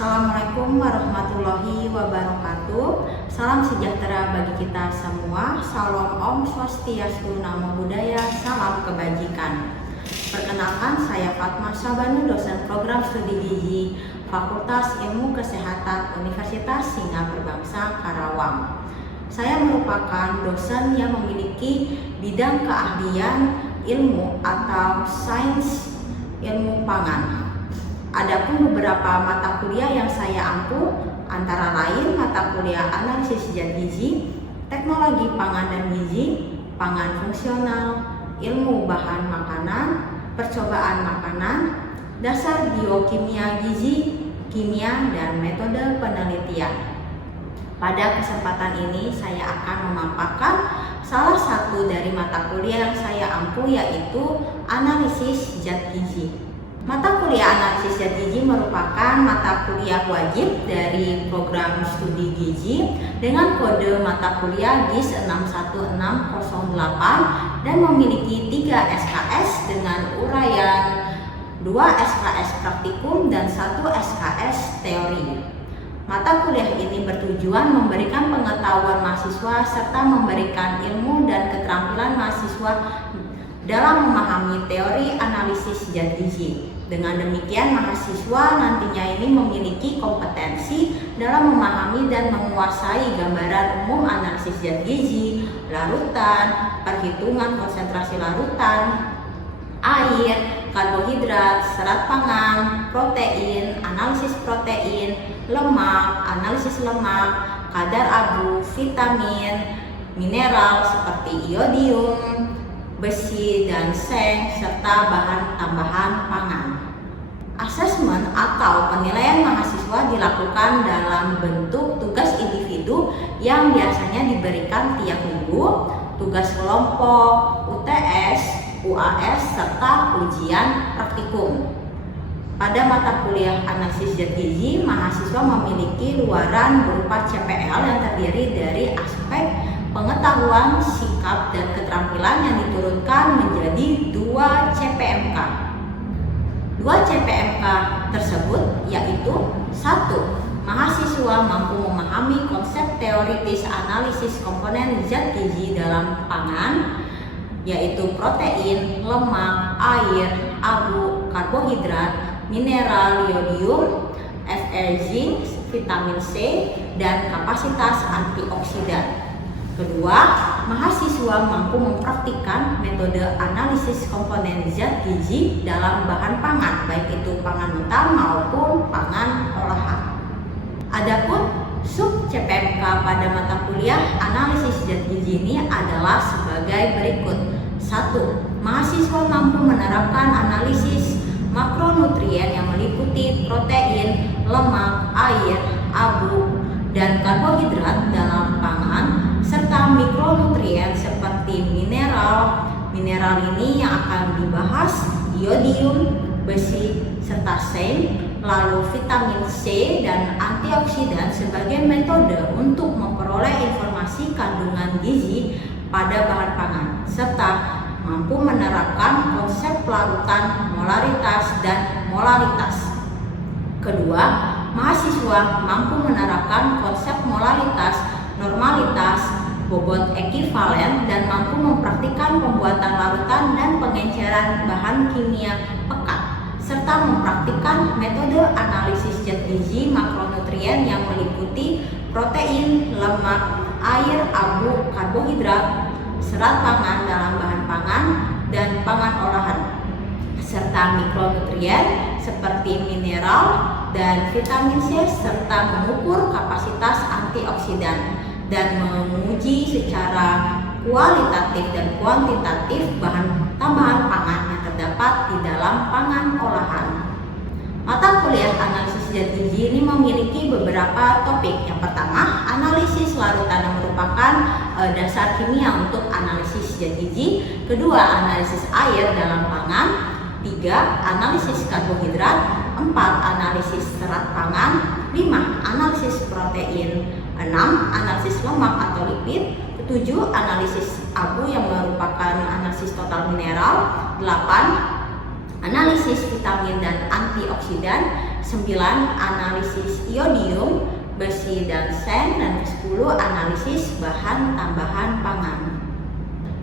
Assalamualaikum warahmatullahi wabarakatuh. Salam sejahtera bagi kita semua. Salam Om Swastiastu, Namo Buddhaya, salam kebajikan. Perkenalkan, saya Fatma Sabanu, dosen program studi gizi Fakultas Ilmu Kesehatan Universitas Singapura Bangsa Karawang. Saya merupakan dosen yang memiliki bidang keahlian ilmu atau sains ilmu pangan. Adapun beberapa mata kuliah yang saya ampu antara lain mata kuliah analisis zat gizi, teknologi pangan dan gizi, pangan fungsional, ilmu bahan makanan, percobaan makanan, dasar biokimia gizi, kimia, dan metode penelitian. Pada kesempatan ini saya akan memaparkan salah satu dari mata kuliah yang saya ampu, yaitu analisis zat gizi. Mata kuliah analisis zat gizi merupakan mata kuliah wajib dari program studi gizi dengan kode mata kuliah GIS 61608 dan memiliki 3 SKS dengan uraian 2 SKS praktikum dan 1 SKS teori. Mata kuliah ini bertujuan memberikan pengetahuan mahasiswa serta memberikan ilmu dan keterampilan mahasiswa dalam memahami teori analisis zat gizi. Dengan demikian, mahasiswa nantinya ini memiliki kompetensi dalam memahami dan menguasai gambaran umum analisis zat gizi, larutan, perhitungan konsentrasi larutan, air, karbohidrat, serat pangan, protein, analisis protein, lemak, analisis lemak, kadar abu, vitamin, mineral seperti iodium, besi, dan seng, serta bahan tambahan pangan. Asesmen atau penilaian mahasiswa dilakukan dalam bentuk tugas individu yang biasanya diberikan tiap minggu, tugas kelompok, UTS, UAS, serta ujian praktikum. Pada mata kuliah analisis zat gizi, mahasiswa memiliki luaran berupa CPL yang terdiri dari aspek pengetahuan, sikap, dan keterampilan yang diturunkan menjadi 2 CPMK. 2 CPMK tersebut yaitu 1. Mahasiswa mampu memahami konsep teoritis analisis komponen zat gizi dalam pangan, yaitu protein, lemak, air, abu, karbohidrat, mineral, iodium, zinc, vitamin C, dan kapasitas antioksidan. Kedua, mahasiswa mampu mempraktikkan metode analisis komponen zat gizi dalam bahan pangan, baik itu pangan mentah maupun pangan olahan. Adapun sub CPMK pada mata kuliah analisis zat gizi ini adalah sebagai berikut. 1. Mahasiswa mampu menerapkan analisis makronutrien yang meliputi protein, lemak, air, abu, dan karbohidrat dalam pangan, serta mikronutrien seperti mineral. Mineral ini yang akan dibahas iodium, besi, serta seng, lalu vitamin C dan antioksidan sebagai metode untuk memperoleh informasi kandungan gizi pada bahan pangan, serta mampu menerapkan konsep larutan, molaritas, dan molalitas. Kedua, mahasiswa mampu menerapkan konsep molaritas, normalitas, bobot ekivalen, dan mampu mempraktikkan pembuatan larutan dan pengenceran bahan kimia pekat, serta mempraktikkan metode analisis zat gizi makronutrien yang meliputi protein, lemak, air, abu, karbohidrat, serat pangan dalam bahan pangan, dan pangan olahan, serta mikronutrien seperti mineral dan vitamin C, serta mengukur kapasitas antioksidan dan menguji secara kualitatif dan kuantitatif bahan tambahan pangan yang terdapat di dalam pangan olahan. Mata kuliah analisis zat gizi ini memiliki beberapa topik. Yang pertama, analisis larutan yang merupakan dasar kimia untuk analisis zat gizi. Kedua, analisis air dalam pangan. 3. Analisis karbohidrat. 4. Analisis serat pangan. 5. Analisis protein. 6. Analisis lemak atau lipid. 7. Analisis abu yang merupakan analisis total mineral. 8. Analisis vitamin dan antioksidan. 9 analisis iodium, besi dan sen, dan 10 analisis bahan tambahan pangan.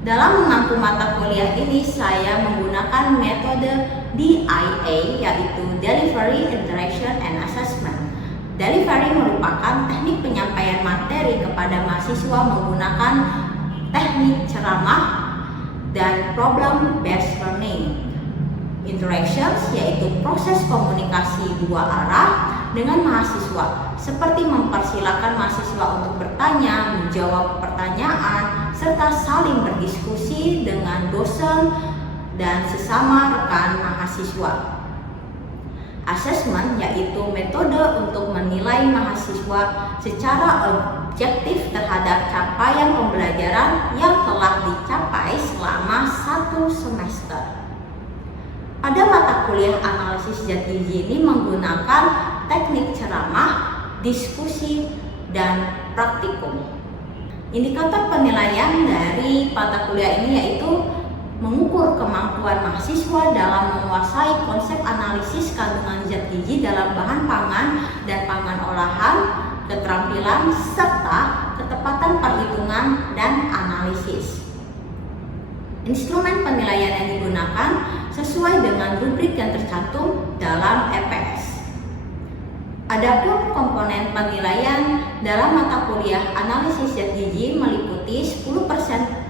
Dalam mengampu mata kuliah ini saya menggunakan metode DIA, yaitu Delivery, Interaction, and Assessment. Delivery merupakan teknik penyampaian materi kepada mahasiswa menggunakan teknik ceramah dan problem based learning. Interactions yaitu proses komunikasi dua arah dengan mahasiswa, seperti mempersilahkan mahasiswa untuk bertanya, menjawab pertanyaan, serta saling berdiskusi dengan dosen dan sesama rekan mahasiswa. Assessment yaitu metode untuk menilai mahasiswa secara objektif terhadap capaian pembelajaran yang telah dicapai selama 1 semester. Pada mata kuliah analisis zat gizi ini menggunakan teknik ceramah, diskusi, dan praktikum. Indikator penilaian dari mata kuliah ini yaitu mengukur kemampuan mahasiswa dalam menguasai konsep analisis kandungan zat gizi dalam bahan pangan dan pangan olahan, keterampilan, serta ketepatan perhitungan dan analisis. Instrumen penilaian yang digunakan sesuai dengan rubrik yang tercantum dalam EPS. Adapun komponen penilaian dalam mata kuliah analisis zat gizi meliputi 10%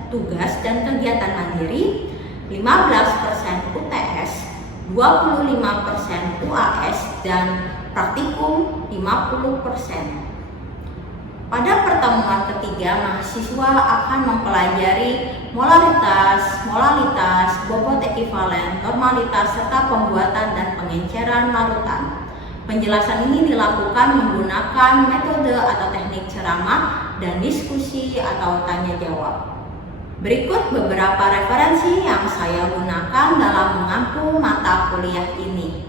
tugas dan kegiatan mandiri, 15% UTS, 25% UAS, dan praktikum 50%. Pada pertemuan ketiga, mahasiswa akan mempelajari molaritas, molalitas, bobot ekivalen, normalitas, serta pembuatan dan pengenceran larutan. Penjelasan ini dilakukan menggunakan metode atau teknik ceramah dan diskusi atau tanya jawab. Berikut beberapa referensi yang saya gunakan dalam mengampu mata kuliah ini.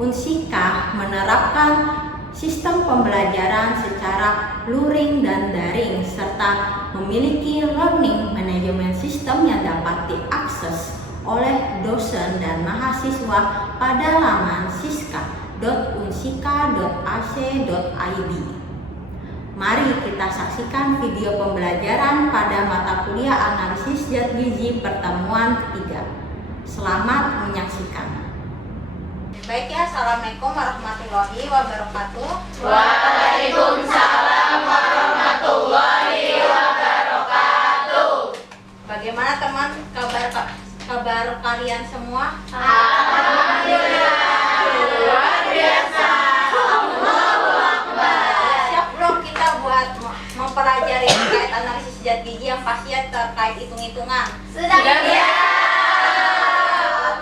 Unsika menerapkan sistem pembelajaran secara luring dan daring serta memiliki learning management system yang dapat diakses oleh dosen dan mahasiswa pada laman siska.unsika.ac.id. Mari kita saksikan video pembelajaran pada mata kuliah analisis zat gizi pertemuan ketiga. Selamat menyaksikan. Baik ya, assalamualaikum warahmatullahi wabarakatuh. Waalaikumsalam warahmatullahi wabarakatuh. Bagaimana teman kabar kalian semua? Alhamdulillah, luar biasa. Allahu Akbar. Siap belum kita buat mempelajari terkait analisis zat gizi yang pasti terkait hitung-hitungan? Sudah ya.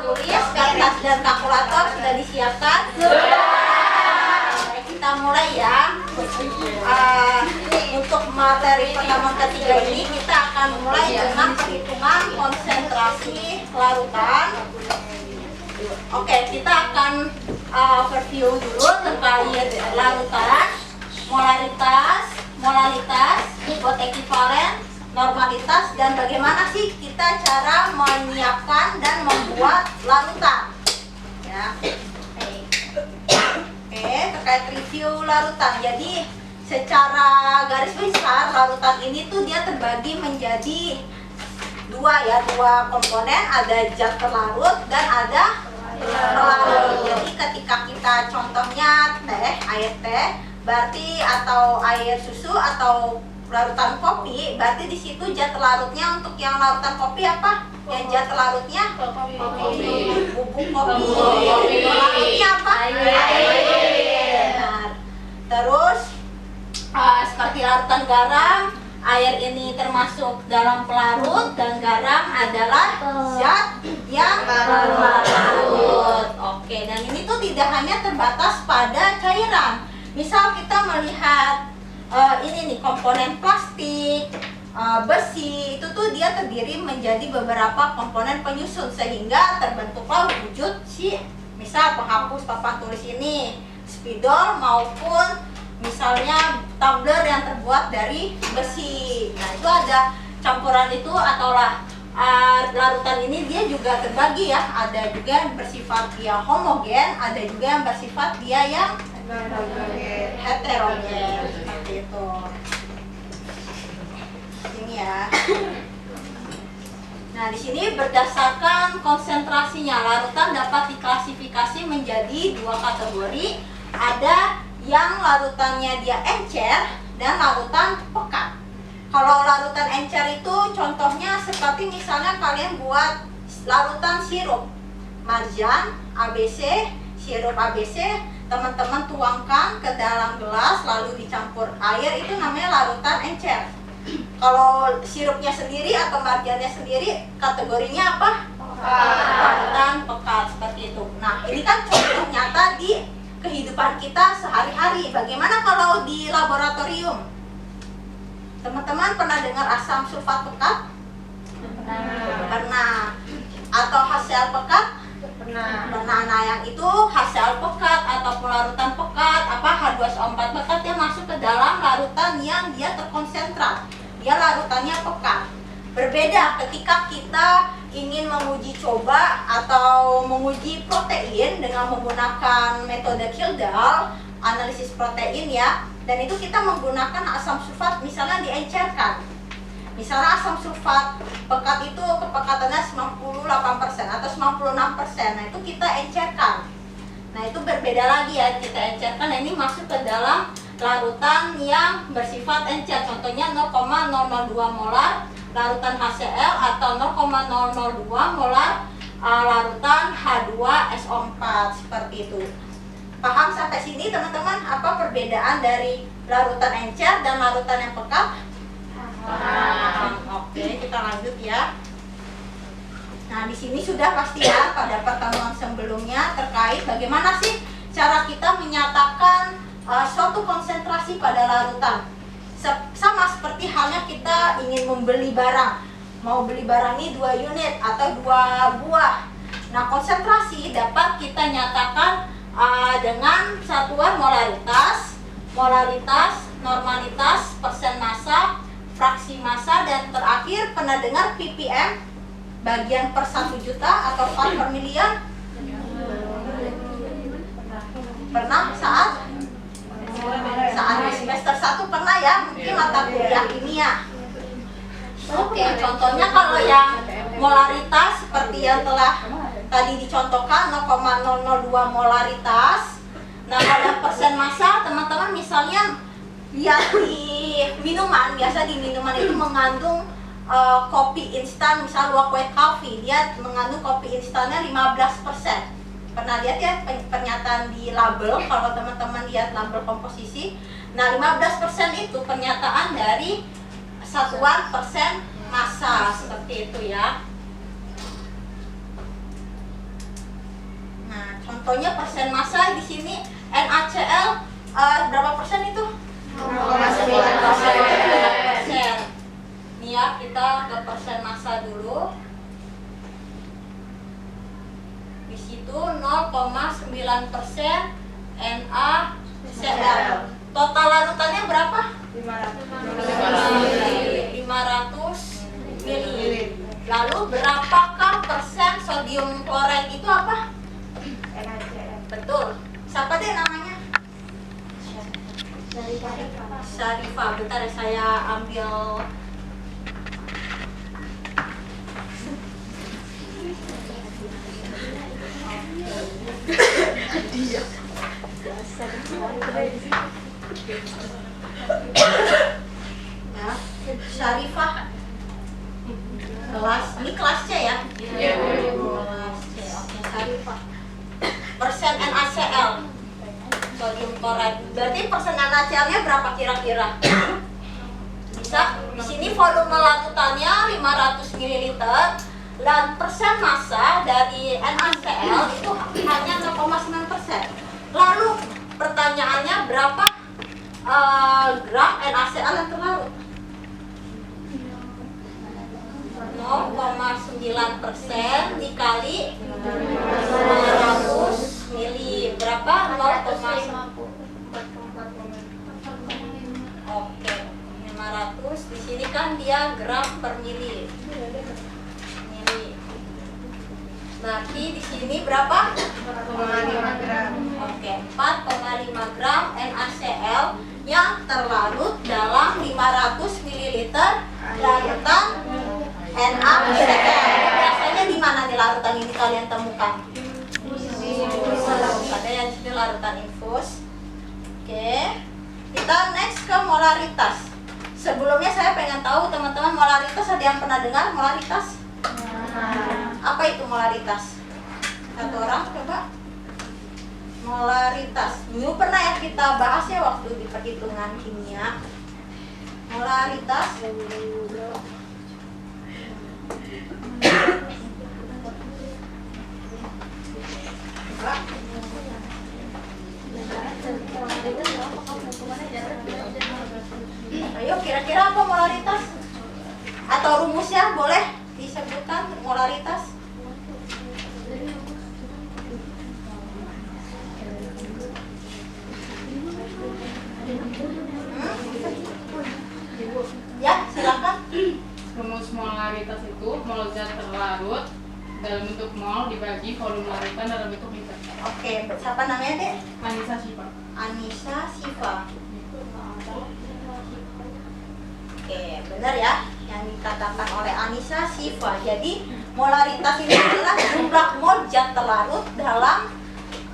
Tulis, kertas dan kalkulator sudah disiapkan? Sudah. Kita mulai ya. Untuk materi pertemuan ketiga ini kita akan mulai dengan perhitungan konsentrasi larutan. Oke, kita akan overview dulu terkait larutan, molalitas, bobot ekivalen, normalitas, dan bagaimana sih kita cara menyiapkan dan membuat larutan ya. Oke, terkait review larutan. Jadi secara garis besar larutan ini tuh dia terbagi menjadi dua komponen, ada zat terlarut dan ada pelarut. Jadi ketika kita contohnya air teh berarti, atau air susu, atau larutan kopi, berarti di situ zat larutnya. Untuk yang larutan kopi apa? Yang zat larutnya bubuk kopi. Larutnya apa? Air. Nah, terus seperti larutan garam, air ini termasuk dalam pelarut dan garam adalah zat yang berlarut. Oke, dan ini tuh tidak hanya terbatas pada cairan. Misal kita melihat ini nih, komponen plastik, besi, itu tuh dia terdiri menjadi beberapa komponen penyusun sehingga terbentuklah wujud si misal penghapus papan tulis ini, spidol, maupun misalnya tumbler yang terbuat dari besi. Nah, itu ada campuran itu ataulah larutan ini dia juga terbagi ya, ada juga yang bersifat dia homogen, ada juga yang bersifat dia yang heterogen seperti itu. Ini ya. Nah, di sini berdasarkan konsentrasinya larutan dapat diklasifikasi menjadi dua kategori. Ada yang larutannya dia encer dan larutan pekat. Kalau larutan encer itu contohnya seperti misalnya kalian buat larutan sirup marjan ABC, sirup ABC, teman-teman tuangkan ke dalam gelas lalu dicampur air, itu namanya larutan encer. Kalau sirupnya sendiri atau marjannya sendiri kategorinya apa? Larutan pekat, seperti itu. Nah, ini kan contoh nyata di kehidupan kita sehari-hari. Bagaimana kalau di laboratorium? Teman-teman pernah dengar asam sulfat pekat? Pernah. Atau HCl pekat? Pernah. Nah, yang itu HCl pekat ataupun larutan pekat, H2SO4 pekat, dia masuk ke dalam larutan yang dia terkonsentrat. Dia larutannya pekat. Berbeda ketika kita ingin menguji coba atau menguji protein dengan menggunakan metode Kildall, analisis protein ya. Dan itu kita menggunakan asam sulfat misalnya diencerkan. Misalnya asam sulfat pekat itu kepekatannya 98% atau 96%. Nah, itu kita encerkan. Nah, itu berbeda lagi ya, kita encerkan. Nah, ini masuk ke dalam larutan yang bersifat encer. Contohnya 0,002 molar larutan HCl atau 0,002 molar larutan H2SO4 seperti itu. Paham sampai sini teman-teman apa perbedaan dari larutan encer dan larutan yang pekat? Oke, kita lanjut ya. Nah, di sini sudah pasti ya pada pertemuan sebelumnya terkait bagaimana sih cara kita menyatakan suatu konsentrasi pada larutan. Sama seperti halnya kita ingin membeli barang. Mau beli barang ini 2 unit atau 2 buah. Nah, konsentrasi dapat kita nyatakan dengan satuan molaritas, normalitas, persen massa, fraksi massa, dan terakhir pernah dengar ppm bagian per 1 juta atau part per million? Pernah saat di semester 1 pernah ya, mungkin mata kuliah kimia. Oke, contohnya kalau yang molaritas seperti yang telah tadi dicontohkan 0,002 molaritas. Nah, pada persen massa teman-teman misalnya lihat di minuman, biasa di minuman itu mengandung kopi instan, misal luwak white coffee, dia mengandung kopi instannya 15%. Pernah lihat ya pernyataan di label, kalau teman-teman lihat label komposisi. Nah, 15% itu pernyataan dari satuan persen massa, seperti itu ya. Nah, contohnya persen massa di sini NaCl berapa persen itu? 0,9%. Nih ya, kita ke persen massa dulu. Di situ 0,9% NaCl. Total larutannya berapa? 500 mili. Lalu berapakah persen sodium klorid itu apa? Betul. Siapa deh namanya? Syarifah. Bentar saya ambil. Ya, Syarifah. Kelas, ini kelas C ya? Iya. Kelas C. Oke, Syarifah. Persen NaCl sodium klorid. Berarti persen NaCl-nya berapa kira-kira? Bisa. Di sini volume larutannya 500 ml dan persen massa dari NaCl itu hanya 0,9%. Lalu pertanyaannya berapa gram NaCl yang terlarut? 0,9% dikali 500 mili berapa? 0,50. Oke, 500 di sini kan dia gram per mili. Berarti di sini berapa? 4,5 gram. Oke, 4,5 gram NaCl yang terlarut dalam 500 ml larutan NaCl. Biasanya di mana nih larutan ini kalian temukan? Ada yang di sini larutan infus. Oke, kita next ke molaritas. Sebelumnya saya pengen tahu teman-teman molaritas, ada yang pernah dengar molaritas? Apa itu molaritas? Satu orang coba. Molaritas. Dulu pernah ya kita bahas ya waktu di perhitungan kimia. Molaritas. Coba. Ayo, kira-kira apa molaritas? Atau rumusnya boleh disebutkan molaritas? Ya, silakan. Rumus molaritas itu mol zat terlarut dalam bentuk mol dibagi volume larutan dalam bentuk liter. Oke, siapa namanya, Dek? Anissa Syifa. Anissa Syifa. Oke, benar ya yang dikatakan oleh Anissa Syifa. Jadi molaritas ini adalah jumlah mol zat terlarut dalam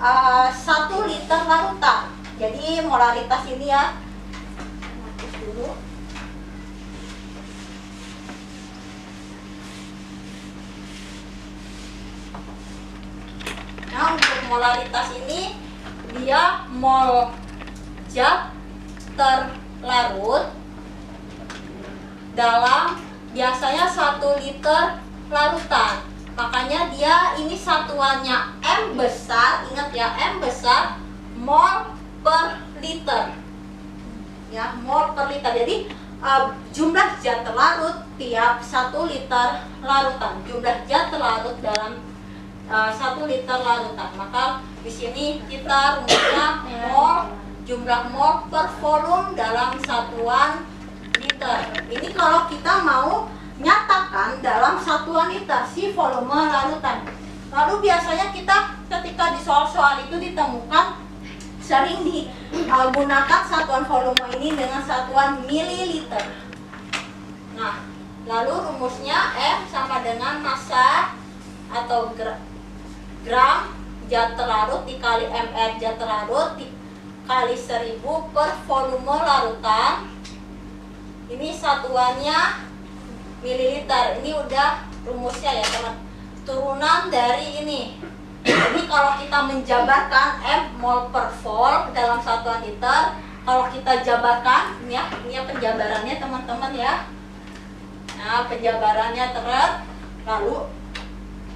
1 liter larutan. Jadi molaritas ini ya, hapus dulu. Nah, untuk molaritas ini dia mol zat terlarut dalam biasanya 1 liter larutan. Makanya dia ini satuannya M besar, ingat ya, M besar, mol per liter. Ya, mol per liter. Jadi jumlah zat terlarut tiap 1 liter larutan. Jumlah zat terlarut dalam 1 liter larutan. Maka di sini kita rumusnya mol, jumlah mol per volume dalam satuan liter. Ini kalau kita mau nyatakan dalam satuan liter si volume larutan. Lalu biasanya kita ketika di soal-soal itu ditemukan sering digunakan satuan volume ini dengan satuan mililiter. Nah, lalu rumusnya M sama dengan massa atau gram zat terlarut dikali mR zat terlarut dikali 1000 per volume larutan. Ini satuannya mililiter. Ini udah rumusnya ya teman. Turunan dari ini. Jadi kalau kita menjabarkan M mol per vol dalam satuan liter, kalau kita jabarkan ini ya penjabarannya teman-teman ya. Nah, penjabarannya lalu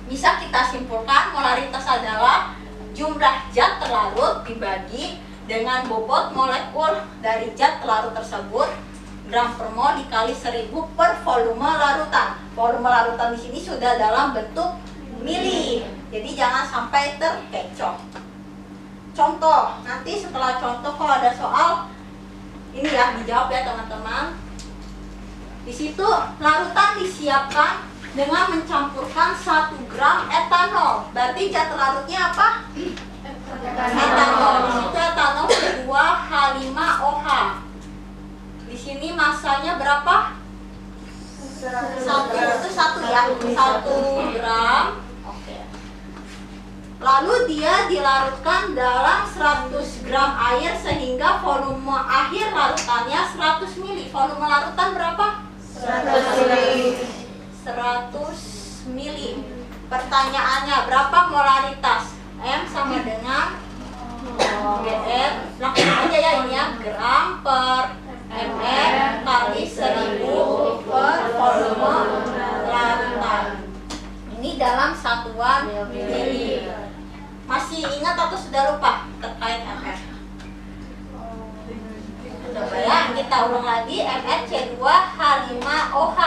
bisa kita simpulkan molaritas adalah jumlah zat terlarut dibagi dengan bobot molekul dari zat terlarut tersebut, gram per mol dikali 1000 per volume larutan. Volume larutan di sini sudah dalam bentuk mili. Jadi jangan sampai terkecoh. Contoh, nanti setelah contoh kalau ada soal ini ya dijawab ya teman-teman. Di situ larutan disiapkan dengan mencampurkan 1 gram etanol. Berarti zat terlarutnya apa? Etanol. Di situ etanol 2H5OH. Di sini masanya berapa? 1 itu 1 ya. 1 gram. Oke. Lalu dia dilarutkan dalam 100 gram air sehingga volume akhir larutannya 100 ml. Volume larutan berapa? 100 mili. Pertanyaannya berapa molaritas? M sama dengan GR. Langsung aja ya ini ya, gram per ml kali 1000 per volume larutan. Ini dalam satuan mili. Masih ingat atau sudah lupa terkait ml? Coba ya, kita ulang lagi. MnC2H5OH.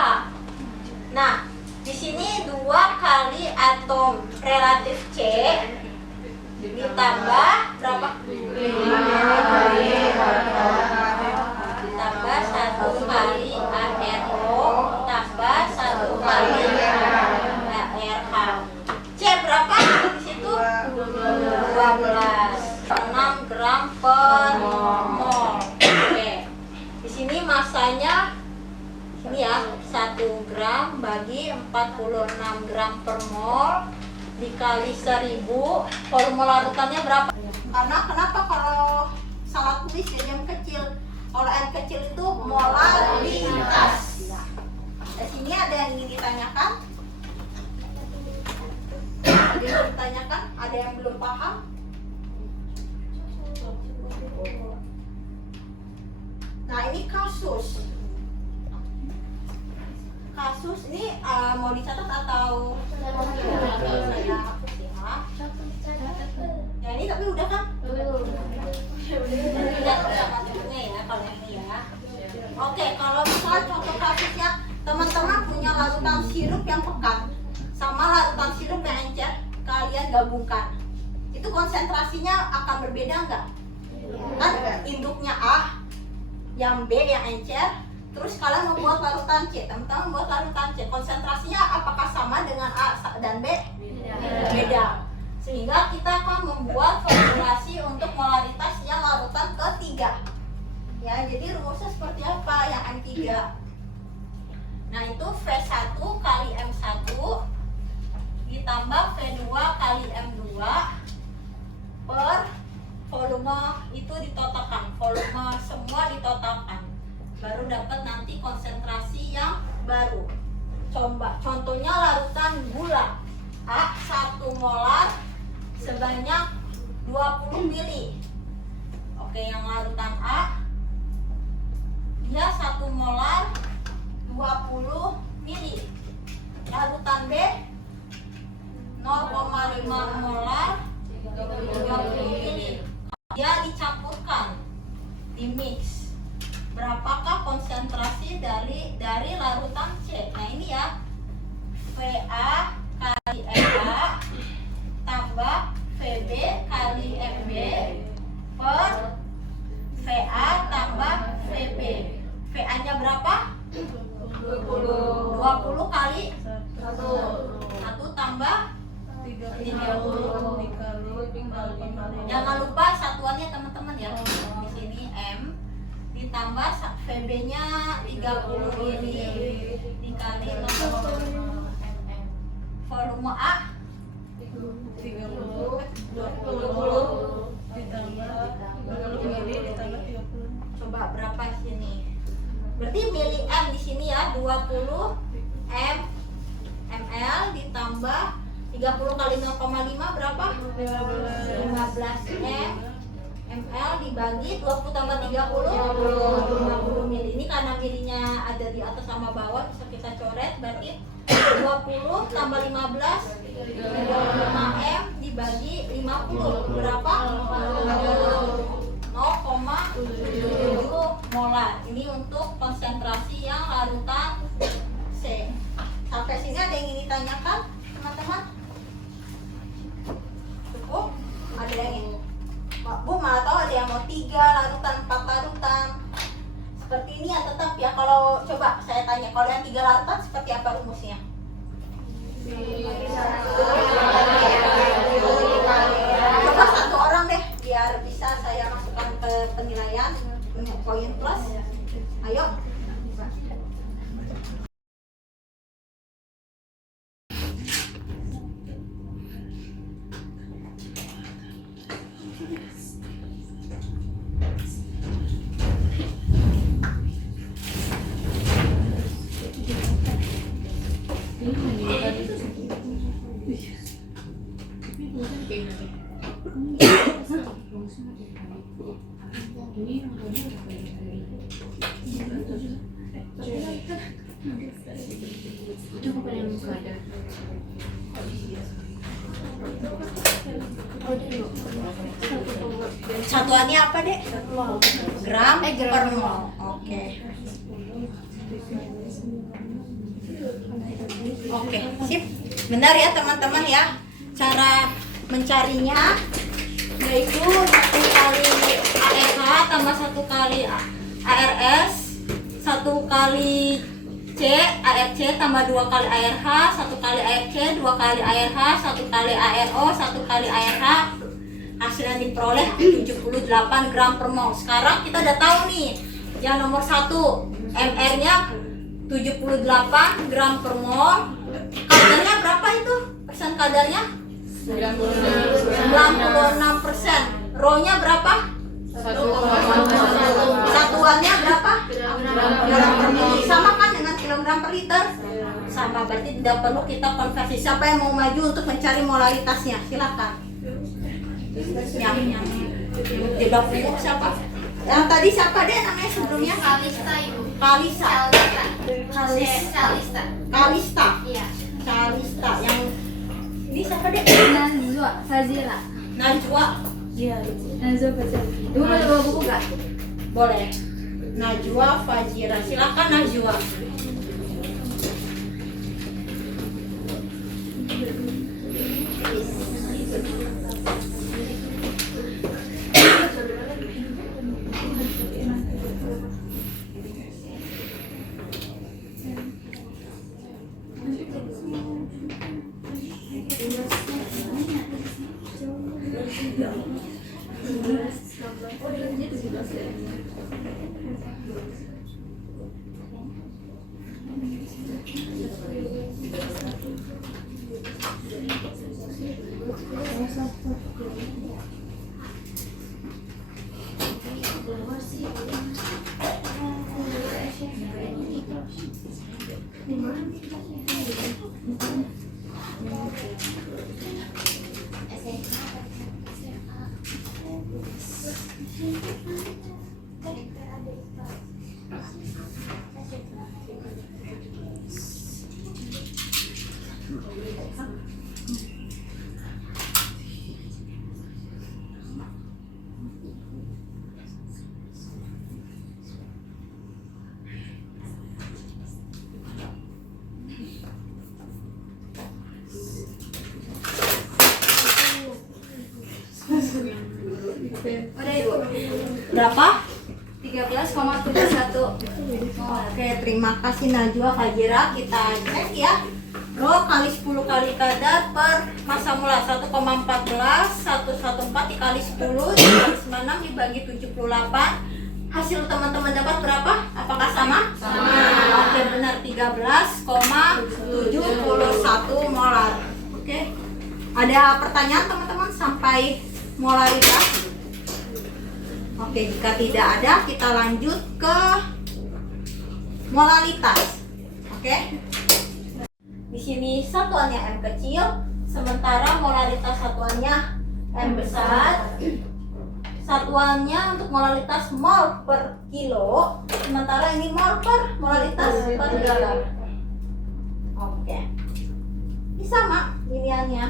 Nah, di sini 2 kali atom relatif C ditambah berapa? 5 ditambah 1 kali ARO tambah 1 kali ARH. C berapa dibagi 46 gram per mol dikali 1000, volume larutannya berapa? Karena kenapa kalau salah tulis ya jam kecil, kalau N kecil itu molaritas. Di sini ada yang ingin ditanyakan? Ada yang ditanyakan? Ada yang belum paham? Nah ini kasus ini mau dicatat atau saya hapus ya? Ya ini tapi udah kan? Lihat macamnya ya kalau ini ya. Oke, kalau misalnya contoh kasusnya teman-teman punya larutan sirup yang pekat sama larutan sirup yang encer, kalian gabungkan, itu konsentrasinya akan berbeda nggak? Kan induknya A, yang B yang encer, terus kalian membuat larutan C, teman-teman membuat larutan C, konsentrasinya apakah sama dengan A dan B? Beda. Sehingga kita akan membuat formulasi untuk molaritasnya larutan ketiga. Ya, jadi rumusnya seperti apa yang M3? Nah, itu V1 kali M1 ditambah V2 kali M2 per volume itu ditotalkan, volume semua ditotalkan, baru dapat nanti konsentrasi yang baru. Coba contohnya larutan gula A 1 molar sebanyak 20 mili. Oke, yang larutan A dia 1 molar 20 mili. Larutan B 0,5 molar 30 mili. Dia dicampurkan, dimix. Berapakah konsentrasi dari larutan C? Nah ini ya, VA kali MA tambah VB kali MB per VA tambah VB. VA nya berapa? 20 kali 1 tambah 30. Jangan lupa satuannya teman-teman ya. Di sini M ditambah VB-nya 30 mili dikali 0,5 volume A 20 ditambah 20 mili ditambah 30. Coba berapa sini? Berarti mili M di sini ya 20 M ml ditambah 30 kali 0,5 berapa? 15 ml dibagi 20 tambah 30 50 mili. Ini karena milinya ada di atas sama bawah bisa kita coret, berarti 20 tambah 15 5 M dibagi 50 berapa? 0,7 molar. Ini untuk konsentrasi yang larutan C. Sampai sini ada yang ingin ditanyakan teman-teman? Cukup? Ada yang ingin? Bu malah tahu ada yang mau 3 larutan, 4 larutan. Seperti ini ya tetap ya. Kalau coba saya tanya, kalau yang 3 larutan seperti apa rumusnya? Coba satu orang deh biar bisa saya masukkan ke penilaian poin plus. Ayo. Satuannya apa dek? Gram per mol. Oke. Oke, sip. Benar ya teman-teman ya. Cara mencarinya yaitu 1 kali ARH tambah 1 kali ARS 1 kali C ARC tambah 2 kali ARH 1 kali ARC 2 kali ARH 1 kali ARO 1 kali ARH. Hasil yang diperoleh 78 gram per mol. Sekarang kita udah tahu nih yang nomor 1 MR nya 78 gram per mol. Kadarnya berapa itu? Persen kadarnya? 96%. Rho-nya berapa? Satuannya berapa? Gram per mol. Sama kan dengan kilogram per liter? Sama, berarti tidak perlu kita konversi. Siapa yang mau maju untuk mencari molaritasnya? Silakan. Yang tidak punya siapa? Yang tadi siapa deh namanya sebelumnya? Kalista Ibu. Kalisa. Kalista. Kalista. Iya. Kalista. Yang ini siapa deh? Najwa Fazila. Najwa. Iya. Najwa Fazila. Ibu mau bawa buku nggak? Boleh. Najwa Fajira. Silakan Najwa. Udah Ibu. Berapa? 13,71. Oke, terima kasih Najwa Fajira. Kita cek ya. Rho kali 10 kali kadar per massa molar 1,14 114 dikali 10 dikali 96 dibagi 78. Hasil teman-teman dapat berapa? Apakah sama? Sama. Oke, benar 13,71 molar. Oke. Ada pertanyaan teman-teman sampai molaritas? Oke, jika tidak ada, kita lanjut ke molaritas. Oke. Di sini satuannya M kecil, sementara molaritas satuannya M besar. Satuannya untuk molaritas mol per kilo, sementara ini mol per molaritas per gram. Oke. Ini sama pilihannya.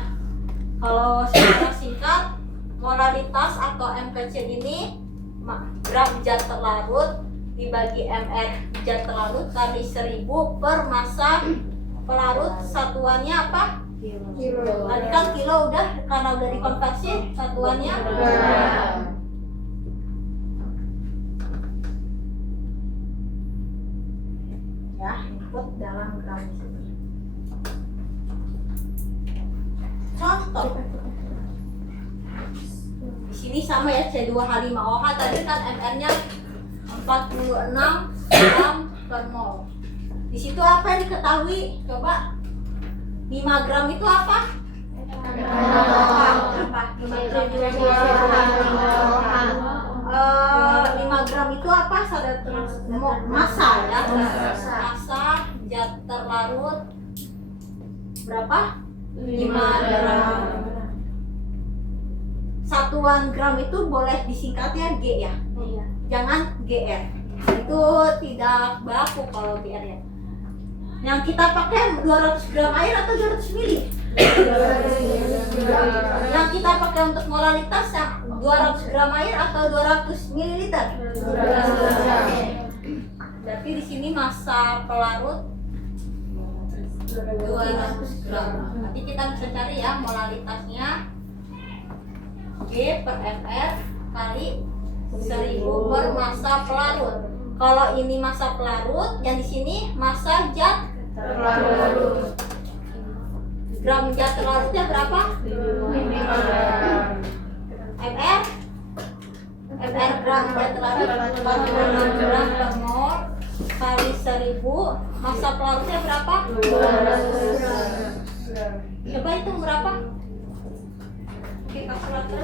Kalau secara singkat, molaritas atau M kecil ini gram zat terlarut dibagi mR zat terlarut kali 1000 per massa pelarut. Satuannya apa? Kilo. Tadi kan kilo udah, karena udah dikonversi, satuannya gram. Ya, input dalam gram. Contoh. Di sini sama ya, C2H5OH tadi kan mR-nya 46 gram per mol. Di situ apa yang diketahui? Coba 5 gram itu apa? Apa? 5 gram itu apa? Massa ya. Massa zat terlarut berapa? 5 gram. Satuan gram itu boleh disingkatnya G ya. Jangan GR. Itu tidak baku kalau GR ya. Yang kita pakai 200 gram air atau 200 mili? Yang kita pakai untuk molaritas yang 200 gram air atau 200 mililiter? Berarti di sini massa pelarut 200 gram. Nanti kita bisa cari ya molaritasnya G per mR kali 1000 per massa pelarut. Kalau ini massa pelarut, yang di sini massa zat terlarut. Gram zat terlarutnya berapa? 5 mR. mR gram zat terlarut 46 gram per mol kali 1000, massa pelarutnya berapa? 200 gram. Coba hitung berapa? Oke, kalkulator.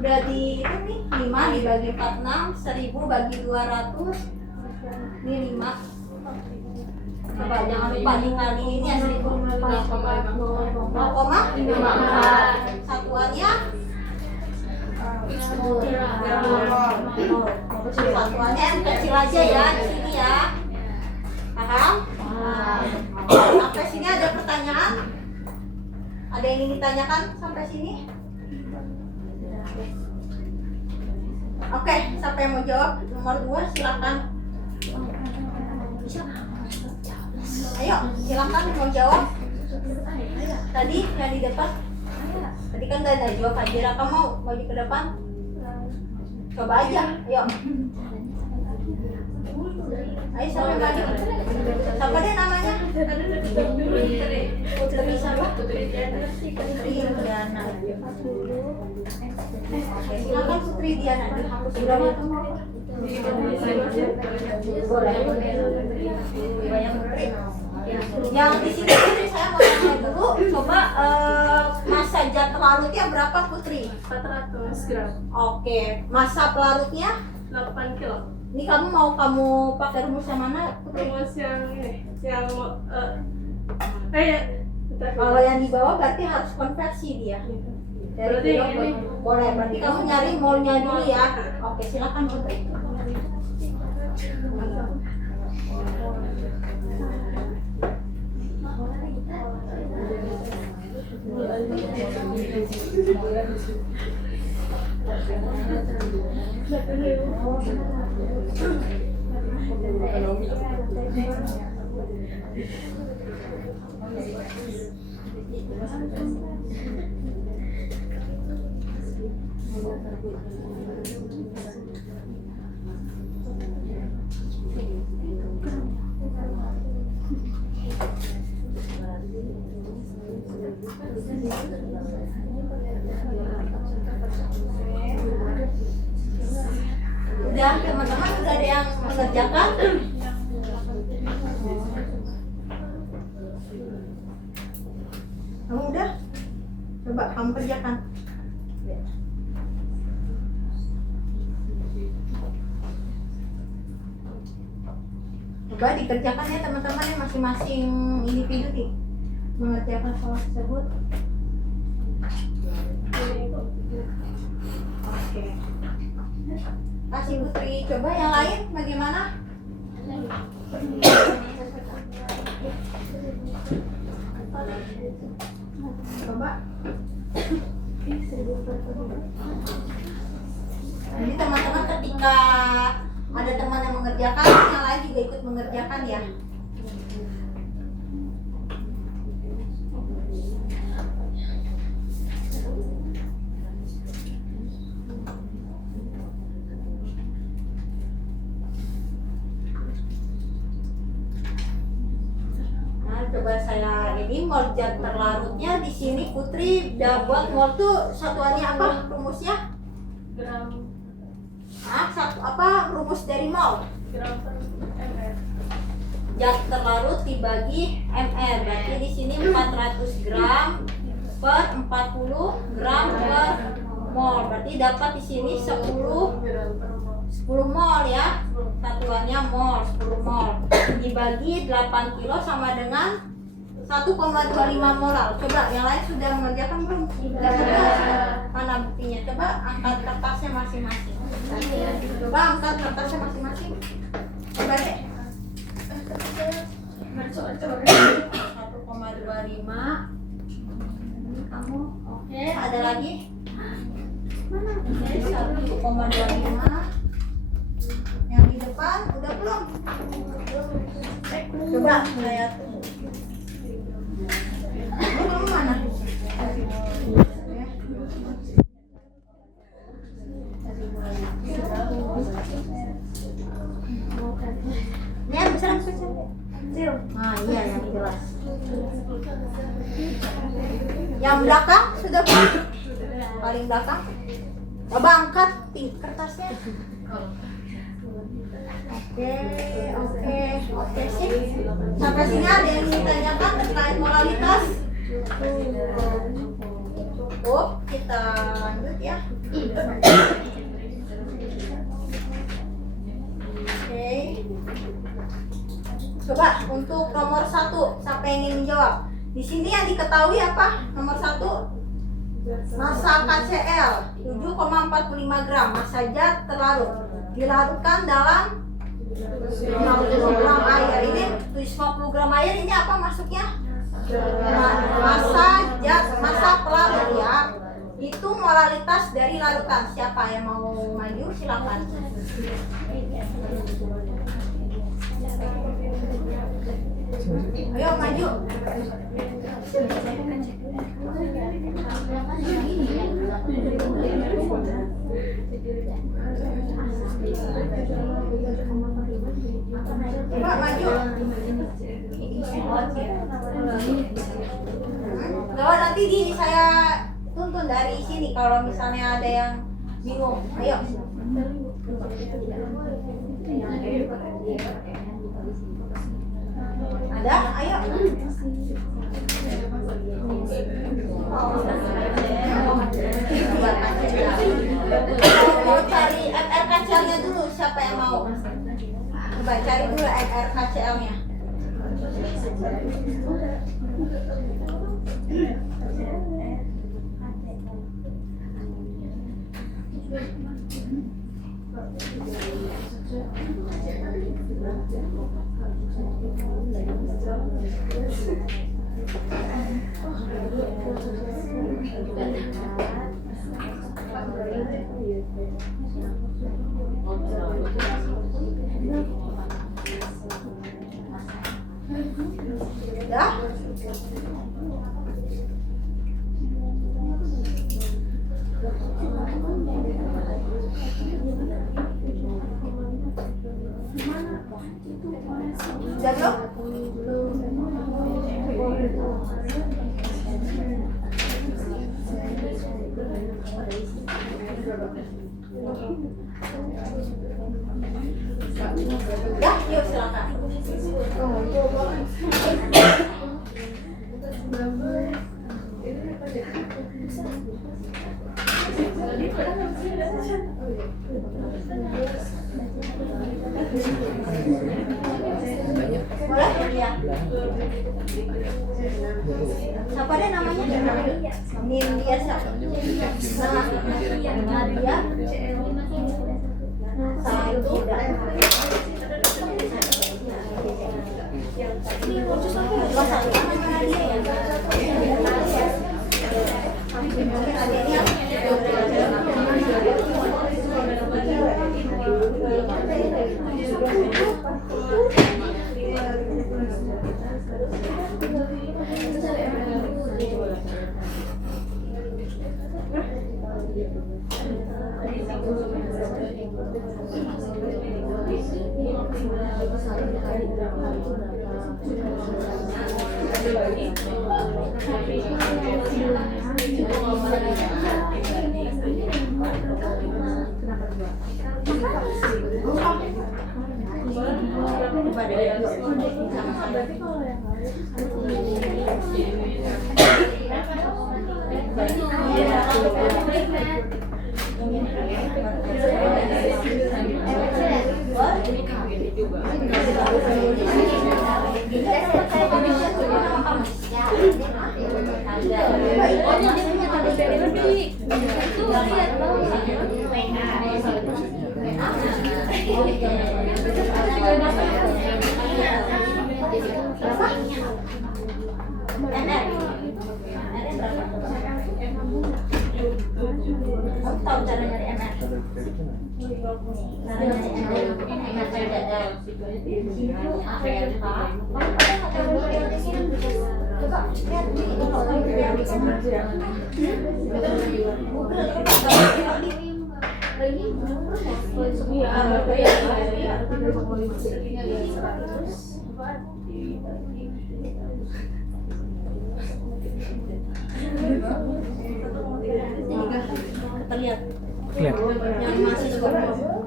Udah dihitung nih, 5 dibagi 46, 1000 bagi 200. Ini 5. Coba jangan lupa dikali ini ya 1000. 0,54. Satuannya satuannya yang kecil aja ya di sini ya. Paham? Sampai sini ada pertanyaan? Ada yang ingin ditanyakan sampai sini? Oke, siapa yang mau jawab? Nomor 2 silakan. Ayo, silakan mau jawab. Tadi yang di depan. Tadi kan udah ada jawab Fajira, kamu mau maju ke depan? Coba aja, ayo. Ayo siapa yang maju? Siapa deh namanya? Putri siapa? Putri Diana. Oke, silakan Putri Diana dihapus berapa nomor? Boleh. Yang di sini Putri saya mau tanya dulu, coba massa zat pelarutnya berapa Putri? 400 gram. Oke, massa pelarutnya 8 kilo. ini kamu pakai rumus yang mana Putri? Rumus yang ini, yang Kalau yang di bawah berarti harus konversi dia. Dari Berarti kilo ini. boleh, berarti kamu nyari molnya dulu ya. Oke, silakan Putri. Udah, teman-teman udah ada yang mengerjakan? Kamu udah? Coba kamu kerjakan. Coba dikerjakan ya teman-teman ya, masing-masing individu nih mengerjakan soal tersebut. Oke. Kasih Putri, coba yang lain bagaimana? Coba. Jadi teman-teman ketika ada teman yang mengerjakan, yang lain juga ikut mengerjakan ya. Coba saya ini mol zat terlarutnya di sini Putri udah buat mol tuh satuannya apa rumusnya? gram Rumus dari mol? gram per ml. Zat terlarut dibagi ml, berarti di sini 400 gram per 40 gram per mol, berarti dapat di sini 10 mol ya, satuannya mol, 10 mol dibagi 8 kilo sama dengan 1,25 molar. Coba yang lain sudah mengerjakan belum? Sudah. Mana buktinya? Coba angkat kertasnya masing-masing. Coba angkat kertasnya masing-masing. Coba deh. 1,25. Ini kamu. Oke, ada lagi? Mana? Oke, 1,25. Yang di depan udah belum? Coba lihat. Kamu mana? Ini yang besar apa kecil? Nah, Iya, yang jelas. Yang belakang sudah Bu? Paling belakang. Coba angkat kertasnya. Oke sih. Sampai sini ada yang ingin ditanyakan terkait moralitas? Kita lanjut ya. Oke. Coba untuk nomor 1, siapa yang ingin menjawab? Di sini yang diketahui apa? Nomor 1, massa KCl 7,45 gram, massa zat terlarut dilarutkan dalam 50 gram air. Ini 50 gram air ini apa masuknya? Massa zat, massa pelarut ya. Itu moralitas dari larutan. Siapa yang mau maju silakan. Ayo maju. Coba maju. Kalau nanti saya tuntun dari sini kalau misalnya ada yang bingung. Ayo. Ada? Ayo. Mau cari RKCL-nya dulu, siapa yang mau? Coba cari dulu RKCL-nya. Udah? Udah belum? Udah, yuk silakan. Boleh ya? Siapa deh namanya? Nindya siapa? Nadia. Satu. Tahu cara nyari MR?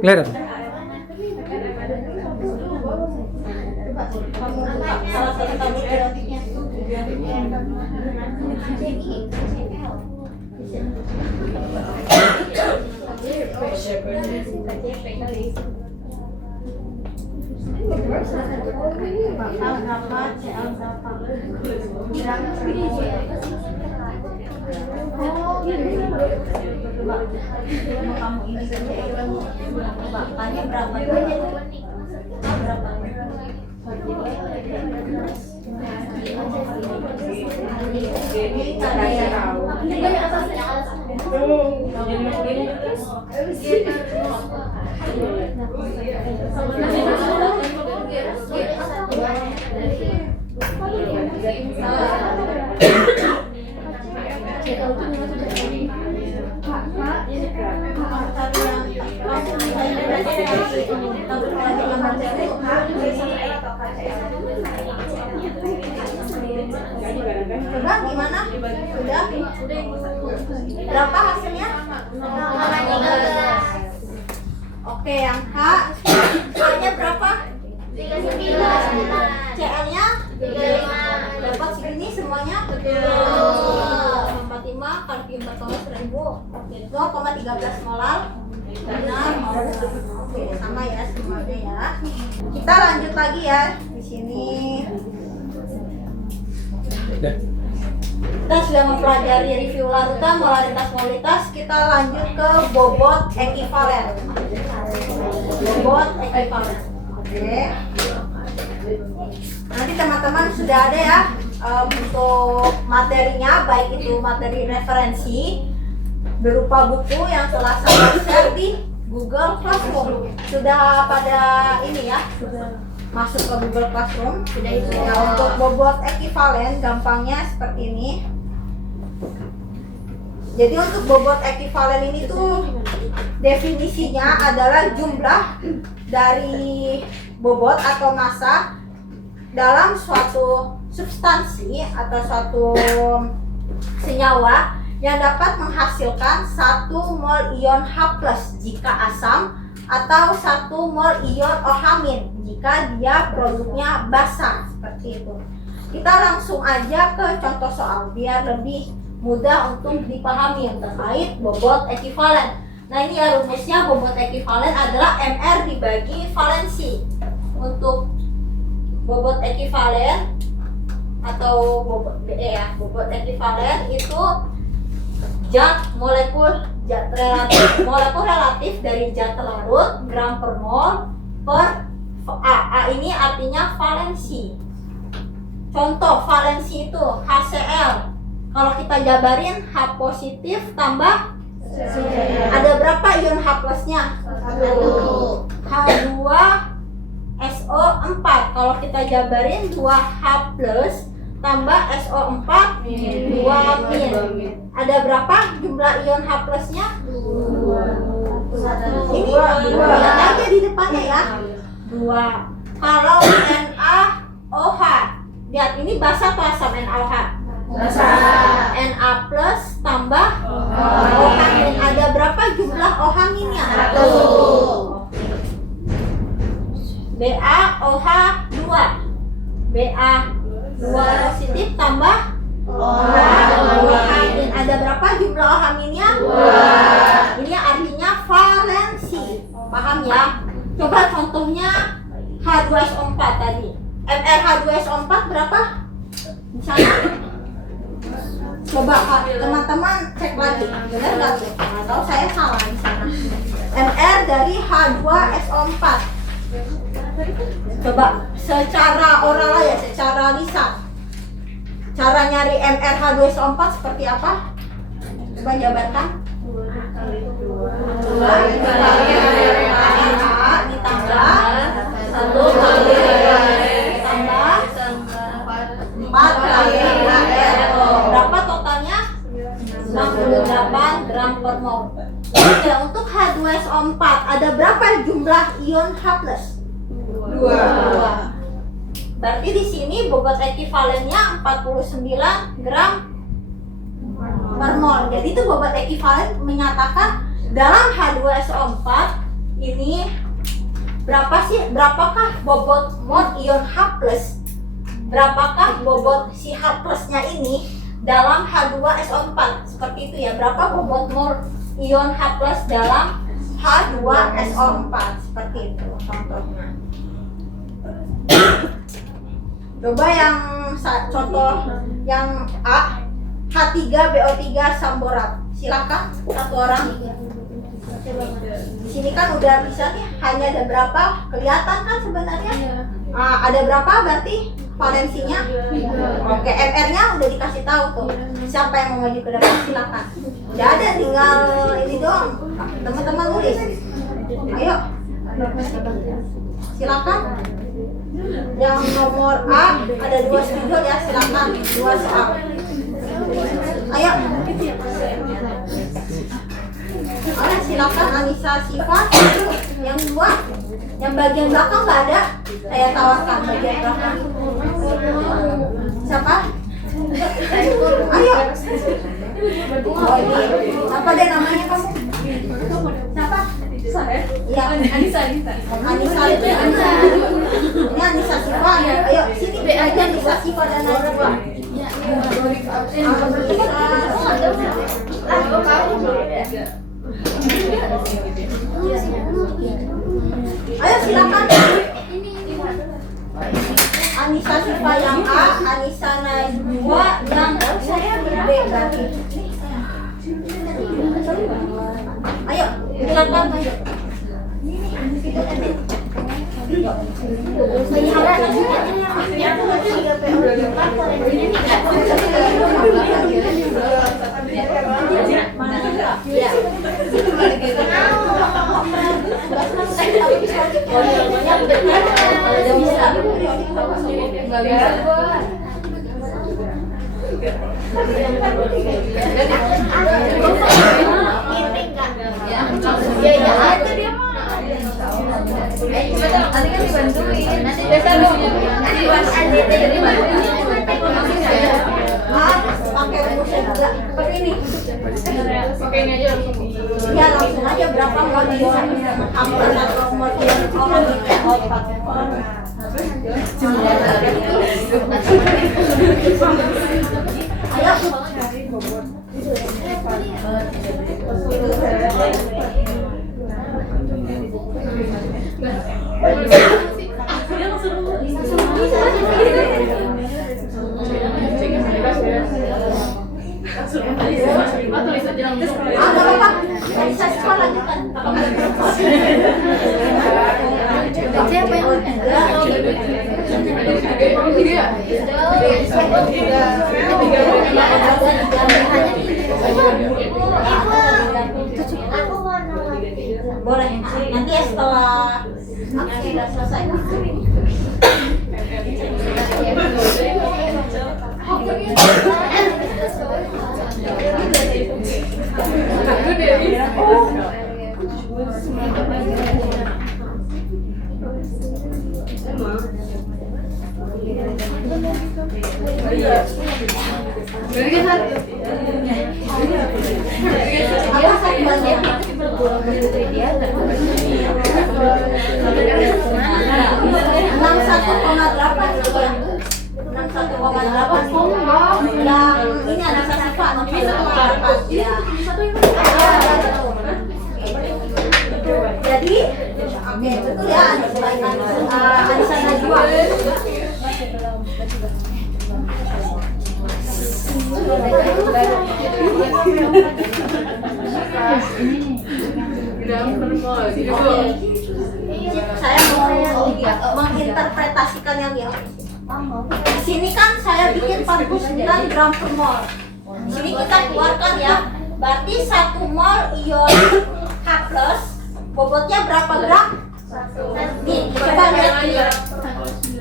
Kelihatan? Salah satu tabel periotiknya. Bakal berapa, CL berapa? Coba kamu ini bakanya berapa? Berapa? Coba gimana? Sudah? Berapa hasilnya? Oke, yang H. H-nya berapa? 39. CL-nya? 35. Dapat segini semuanya? 45 kali 4,1000. Oke, 0,13 molar. Benar. Oke, sama ya semuanya ya. Kita lanjut lagi ya di sini. Kita sudah mempelajari review larutan, molaritas, molitas. Kita lanjut ke bobot ekivalen. Bobot ekivalen. Oke. Nanti teman-teman sudah ada ya untuk materinya, baik itu materi referensi berupa buku yang telah saya share di Google Classroom. Sudah pada ini ya, sudah masuk ke Google Classroom. Nah, untuk bobot ekivalen gampangnya seperti ini. Jadi untuk bobot ekivalen ini tuh definisinya adalah jumlah dari bobot atau massa dalam suatu substansi atau suatu senyawa yang dapat menghasilkan 1 mol ion H+ jika asam atau 1 mol ion OH- jika dia produknya basah, seperti itu. Kita langsung aja ke contoh soal biar lebih mudah untuk dipahami yang terkait bobot ekivalen. Nah, ini ya rumusnya, bobot ekivalen adalah MR dibagi valensi. Untuk bobot ekivalen atau bobot BE ya, bobot ekivalen itu zat molekul relatif dari zat larut gram per mol per A ini artinya valensi. Contoh valensi itu HCl. Kalau kita jabarin H positif tambah ada berapa ion H+-nya? 1. H2SO4. Kalau kita jabarin 2H+ tambah SO4 2-. Ada berapa jumlah ion H+-nya? 2. Ini lihat aja di depannya ya. 2. Kalau NaOH, lihat ini basah atau asam NaOH? Basah. Na plus tambah OH-. Ada berapa jumlah OH-nya? 1. BaOH2. Ba2 positif tambah OH-. Ada berapa jumlah OH-nya? 2. Ini artinya valensi. Paham ya? Coba contohnya H2SO4 tadi. MrH2SO4 berapa? Di sana. Coba teman-teman cek lagi. Benar nggak tuh? Atau saya salah di sana. Mr dari H2SO4. Coba secara oral ya, secara lisan. Cara nyari MrH2SO4 seperti apa? Coba jabarkan. 2 dikali Na ditambah 1 kali tambah 4 kali HRO. Berapa totalnya? 68 gram per mol. Oke, untuk H2SO4 ada berapa jumlah ion H+? 2. Berarti di sini bobot ekivalennya 49 gram per mol. Jadi itu bobot ekivalen menyatakan dalam H2SO4 ini berapakah bobot mol ion H+? Berapakah bobot si H plusnya ini dalam H2SO4? Seperti itu ya. Berapa bobot mol ion H+ dalam H2SO4? Seperti itu contohnya. Coba yang contoh yang A, H3BO3 samborat. Silakan satu orang. Di sini kan udah bisa nih, hanya ada berapa? Kelihatan kan sebenarnya? Ada berapa berarti valensinya? Oke, MR-nya udah dikasih tahu tuh. Siapa yang mau maju ke depan silakan. Udah ada, tinggal ini doang. Teman-teman tulis. Ayo. Silakan. Yang nomor A ada 2 spidol ya, silakan 2 soal. Ayo. Oke, silakan Anissa Siva. Yang 2, yang bagian belakang nggak ada, saya tawarkan bagian belakang. Siapa? Ayo. Oh ini, apa deh namanya kamu? Siapa? Iya. Anissa itu ya. Ini Anissa Siva. Ayo sini aja Anissa Siva dan Najwa. Ayo silakan. Anissa Siva yang A, Anissa Najwa yang B berarti. Ayo silakan. Pakai rumusnya juga seperti ini. Oke, ini aja langsung. Ya langsung aja berapa mol ion amper atau mol ion ayo. Nggak apa-apa, bisa sekolah lanjutkan. Siapa yang boleh nanti ya setelah sudah selesai. Yang ini ada Siva 6,8 ya. Jadi oke betul ya, Anissa Najwa. Saya mau menginterpretasikan yang di sini kan saya bikin 49 gram per mol. Di sini kita keluarkan ya. Berarti 1 mol ion H+ bobotnya berapa gram? Nih, coba lihat.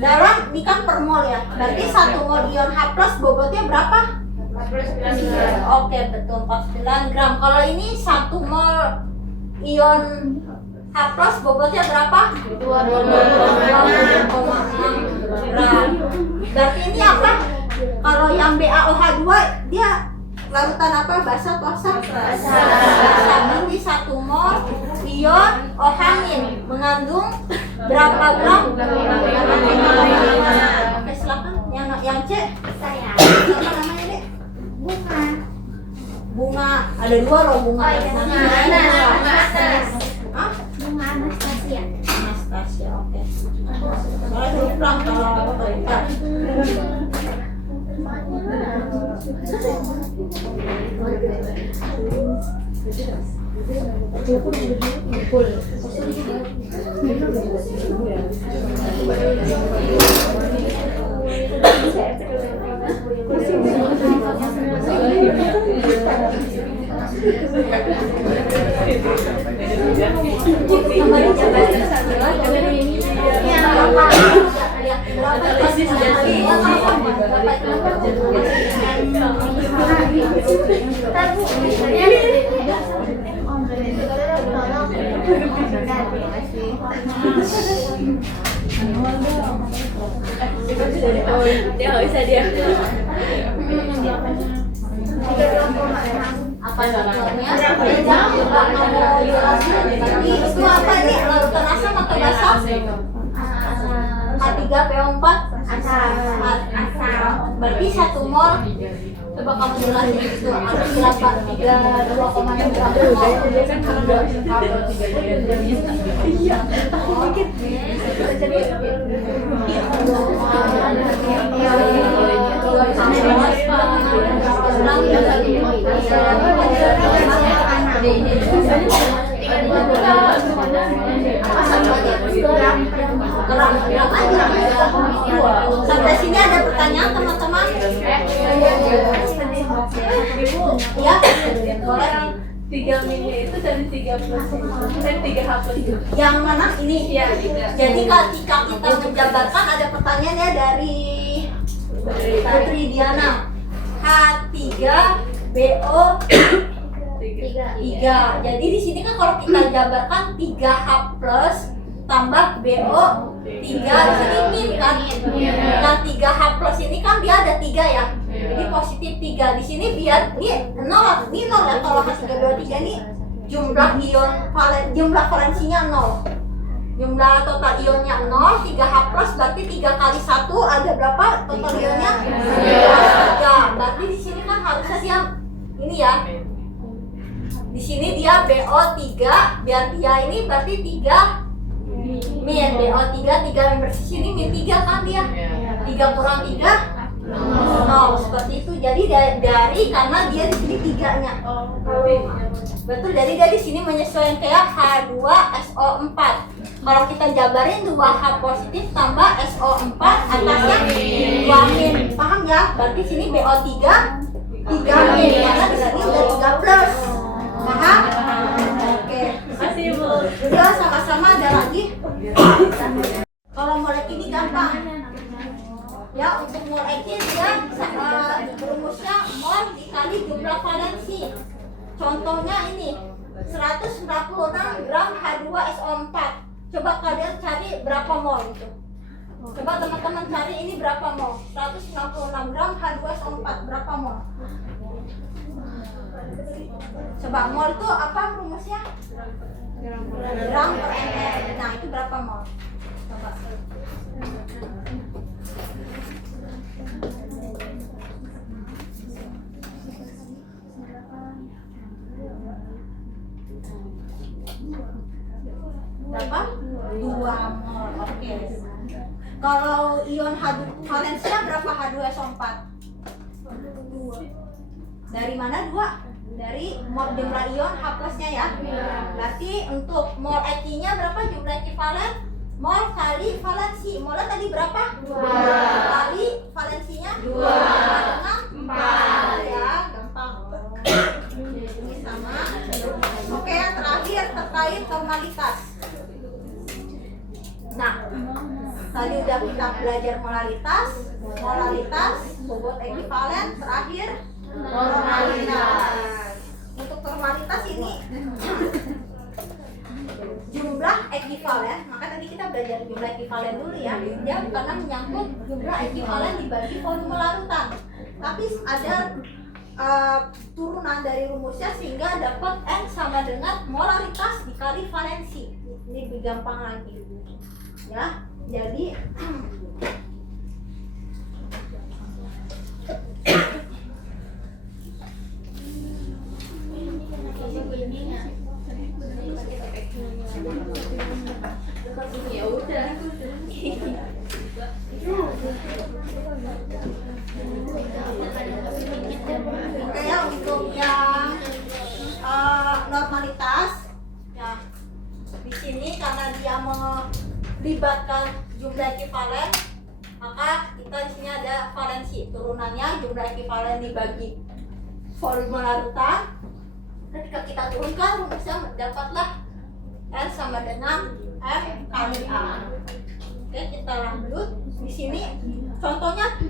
Dalam ini kan per mol ya. Berarti 1 mol ion H+ bobotnya berapa? Oke, betul 49 gram. Kalau ini 1 mol ion H+ bobotnya berapa? 2,6 gram. Berarti ini apa? Kalau yang BaOH2 dia larutan apa? Basa atau asam? Basa. Berarti 1 mol ion OH- mengandung berapa gram? Oke, silakan. Yang C? Saya. Apa namanya, Dek? Bunga. Bunga. Ada 2 loh bunga. Bunga Hah? Bunga Anastasia. Anastasia, oke. Soalnya dulu pulang kalau bentar. Dia nggak bisa dia. Apa contohnya? Itu apa nih? Larutan asam atau basa? H3PO4 asam. Berarti 1 mol. Coba kamu jelasin itu ada berapa? 2,6 gram. Iya. Sampai sini ada pertanyaan teman-teman? Ya, boleh. 3 mili itu dari 3 plus 3 H plus. Yang mana ini? Iya. Jadi ketika kita menjabarkan ada pertanyaan ya dari Putri Diana. H3BO 3. Jadi di sini kan kalau kita jabarkan 3H plus tambah BO 3 di sini min kan. Nah 3H plus ini kan dia ada 3 ya. Jadi positif 3 di sini biar ini 0 ya kalau H3BO 3 ini jumlah ion jumlah valensinya 0. Jumlah total ionnya 0, 3H plus berarti 3 kali 1 ada berapa total ionnya? 3. Berarti di sini kan harusnya dia ini ya. Di sini dia BO 3, biar dia ini berarti 3 min BO 3 yang bersih sini min 3 kan dia. 3 kurang 3 0 seperti itu. Jadi dari karena dia di sini 3-nya. Betul, jadi dia di sini menyesuaikan kayak H2SO4. Kalau kita jabarin 2H positif tambah SO4 atasnya 2 min. Paham ya? Berarti sini BO 3 min karena di sini udah 3 plus. Paham? Oke. Makasih Bu. Udah sama-sama ada lagi. Kalau molek ini gampang. Ya untuk mol X dia rumusnya mol dikali jumlah valensi. Contohnya ini 196 gram H2SO4. Coba kalian cari berapa mol itu. Coba teman-teman cari ini berapa mol. 196 gram H2SO4 berapa mol? Coba mol itu apa rumusnya? Gram per ml. Nah itu berapa mol? Coba. Berapa? 2 mol. Oke. Kalau ion H2 valensinya berapa H2SO4? Dari mana 2? Dari mol jumlah ion H plusnya ya. Berarti untuk mol Eki-nya berapa jumlah ekivalen? Mol kali valensi. Molnya tadi berapa? 2 kali valensinya 2 dengan 4 ya, gampang. Ini sama. Oke, yang terakhir terkait formalitas. Nah, tadi udah kita belajar molalitas, bobot ekivalen, terakhir formalitas. Untuk formalitas ini jumlah ekivalen, maka tadi kita belajar jumlah ekivalen dulu ya. Dia karena menyangkut jumlah ekivalen dibagi volume larutan. Tapi ada turunan dari rumusnya sehingga dapat N sama dengan molaritas dikali valensi. Ini lebih gampang lagi ya. Jadi Ya udah. oke ya, untuk yang normalitas ya di sini karena dia melibatkan jumlah ekivalen, maka kita di sini ada valensi turunannya jumlah ekivalen dibagi volume larutan. Ketika kita turunkan rumusnya dapatlah N sama dengan M kali A. Oke, kita lanjut. Di sini contohnya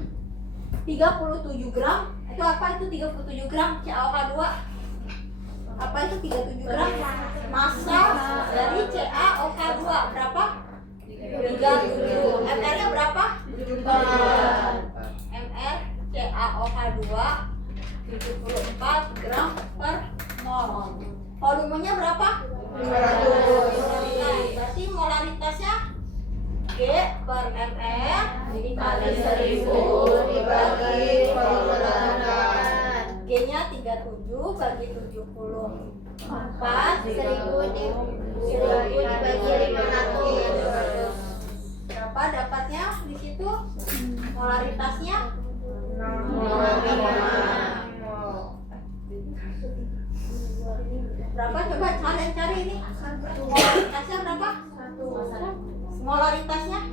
37 gram. Itu apa itu 37 gram? CaOH2. Apa itu 37 gram? Massa dari CaOH2 berapa? 37. MR-nya berapa? 4. MR CaOH2 74 gram per mol. Volumenya berapa? 500. Berarti molaritasnya G per MR dikali 1000 dibagi volume larutan. G-nya 37 bagi 74, 1000 dibagi 500. Berapa dapatnya di situ? Molaritasnya 0,5. Berapa? Coba kalian cari ini. Molaritasnya berapa? Molaritasnya?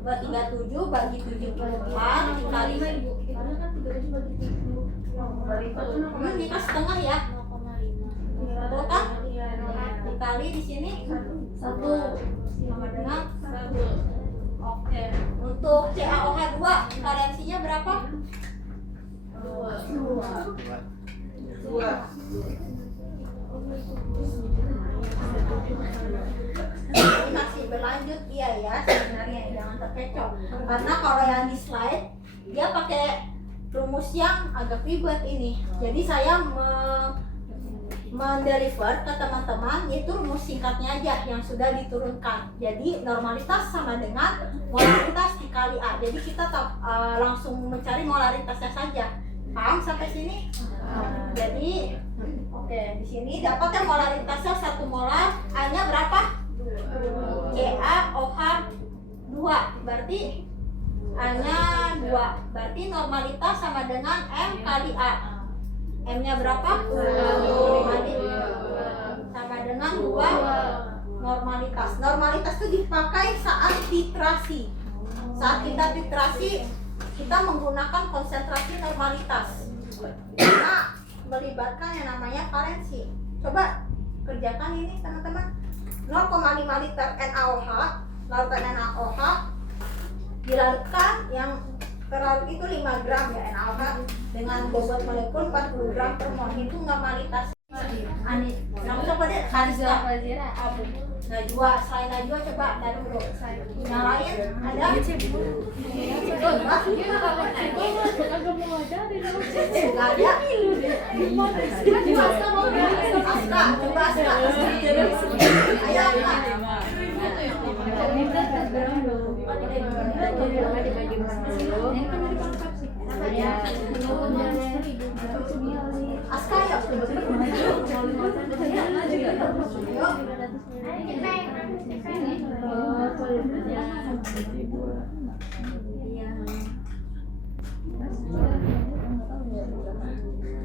Coba 37 bagi 74 dikali kita setengah ya. Betul kan? Dikali di sini 1 sama dengan 1. Oke. Untuk CaOH2 valensinya berapa? 2. Ini masih berlanjut dia ya sebenarnya, jangan terkecoh. Karena kalau yang di slide dia pakai rumus yang agak ribet ini. Jadi saya mendeliver ke teman-teman itu rumus singkatnya aja yang sudah diturunkan. Jadi normalitas sama dengan molaritas dikali A. Jadi kita langsung mencari molaritasnya saja. Paham sampai sini? Jadi oke, di sini dapatnya molaritasnya 1 molar, A-nya berapa? CaOH2. Berarti A-nya 2. Berarti normalitas sama dengan M kali A. M-nya berapa? 2. Sama dengan 2 normalitas. Normalitas itu dipakai saat titrasi. Saat kita titrasi, kita menggunakan konsentrasi normalitas. Karena melibatkan yang namanya valensi. Coba kerjakan ini teman-teman. 0,5 liter NaOH, larutan NaOH dilarutkan yang terlarut itu 5 gram ya NaOH dengan bobot molekul 40 gram per mol. Itu normalitas. Ani, kamu coba deh Hariza, Najwa, selain Najwa coba dari dulu. Yang lain ada? Nggak ada. Aska, coba Aska. Ayo Aska ya.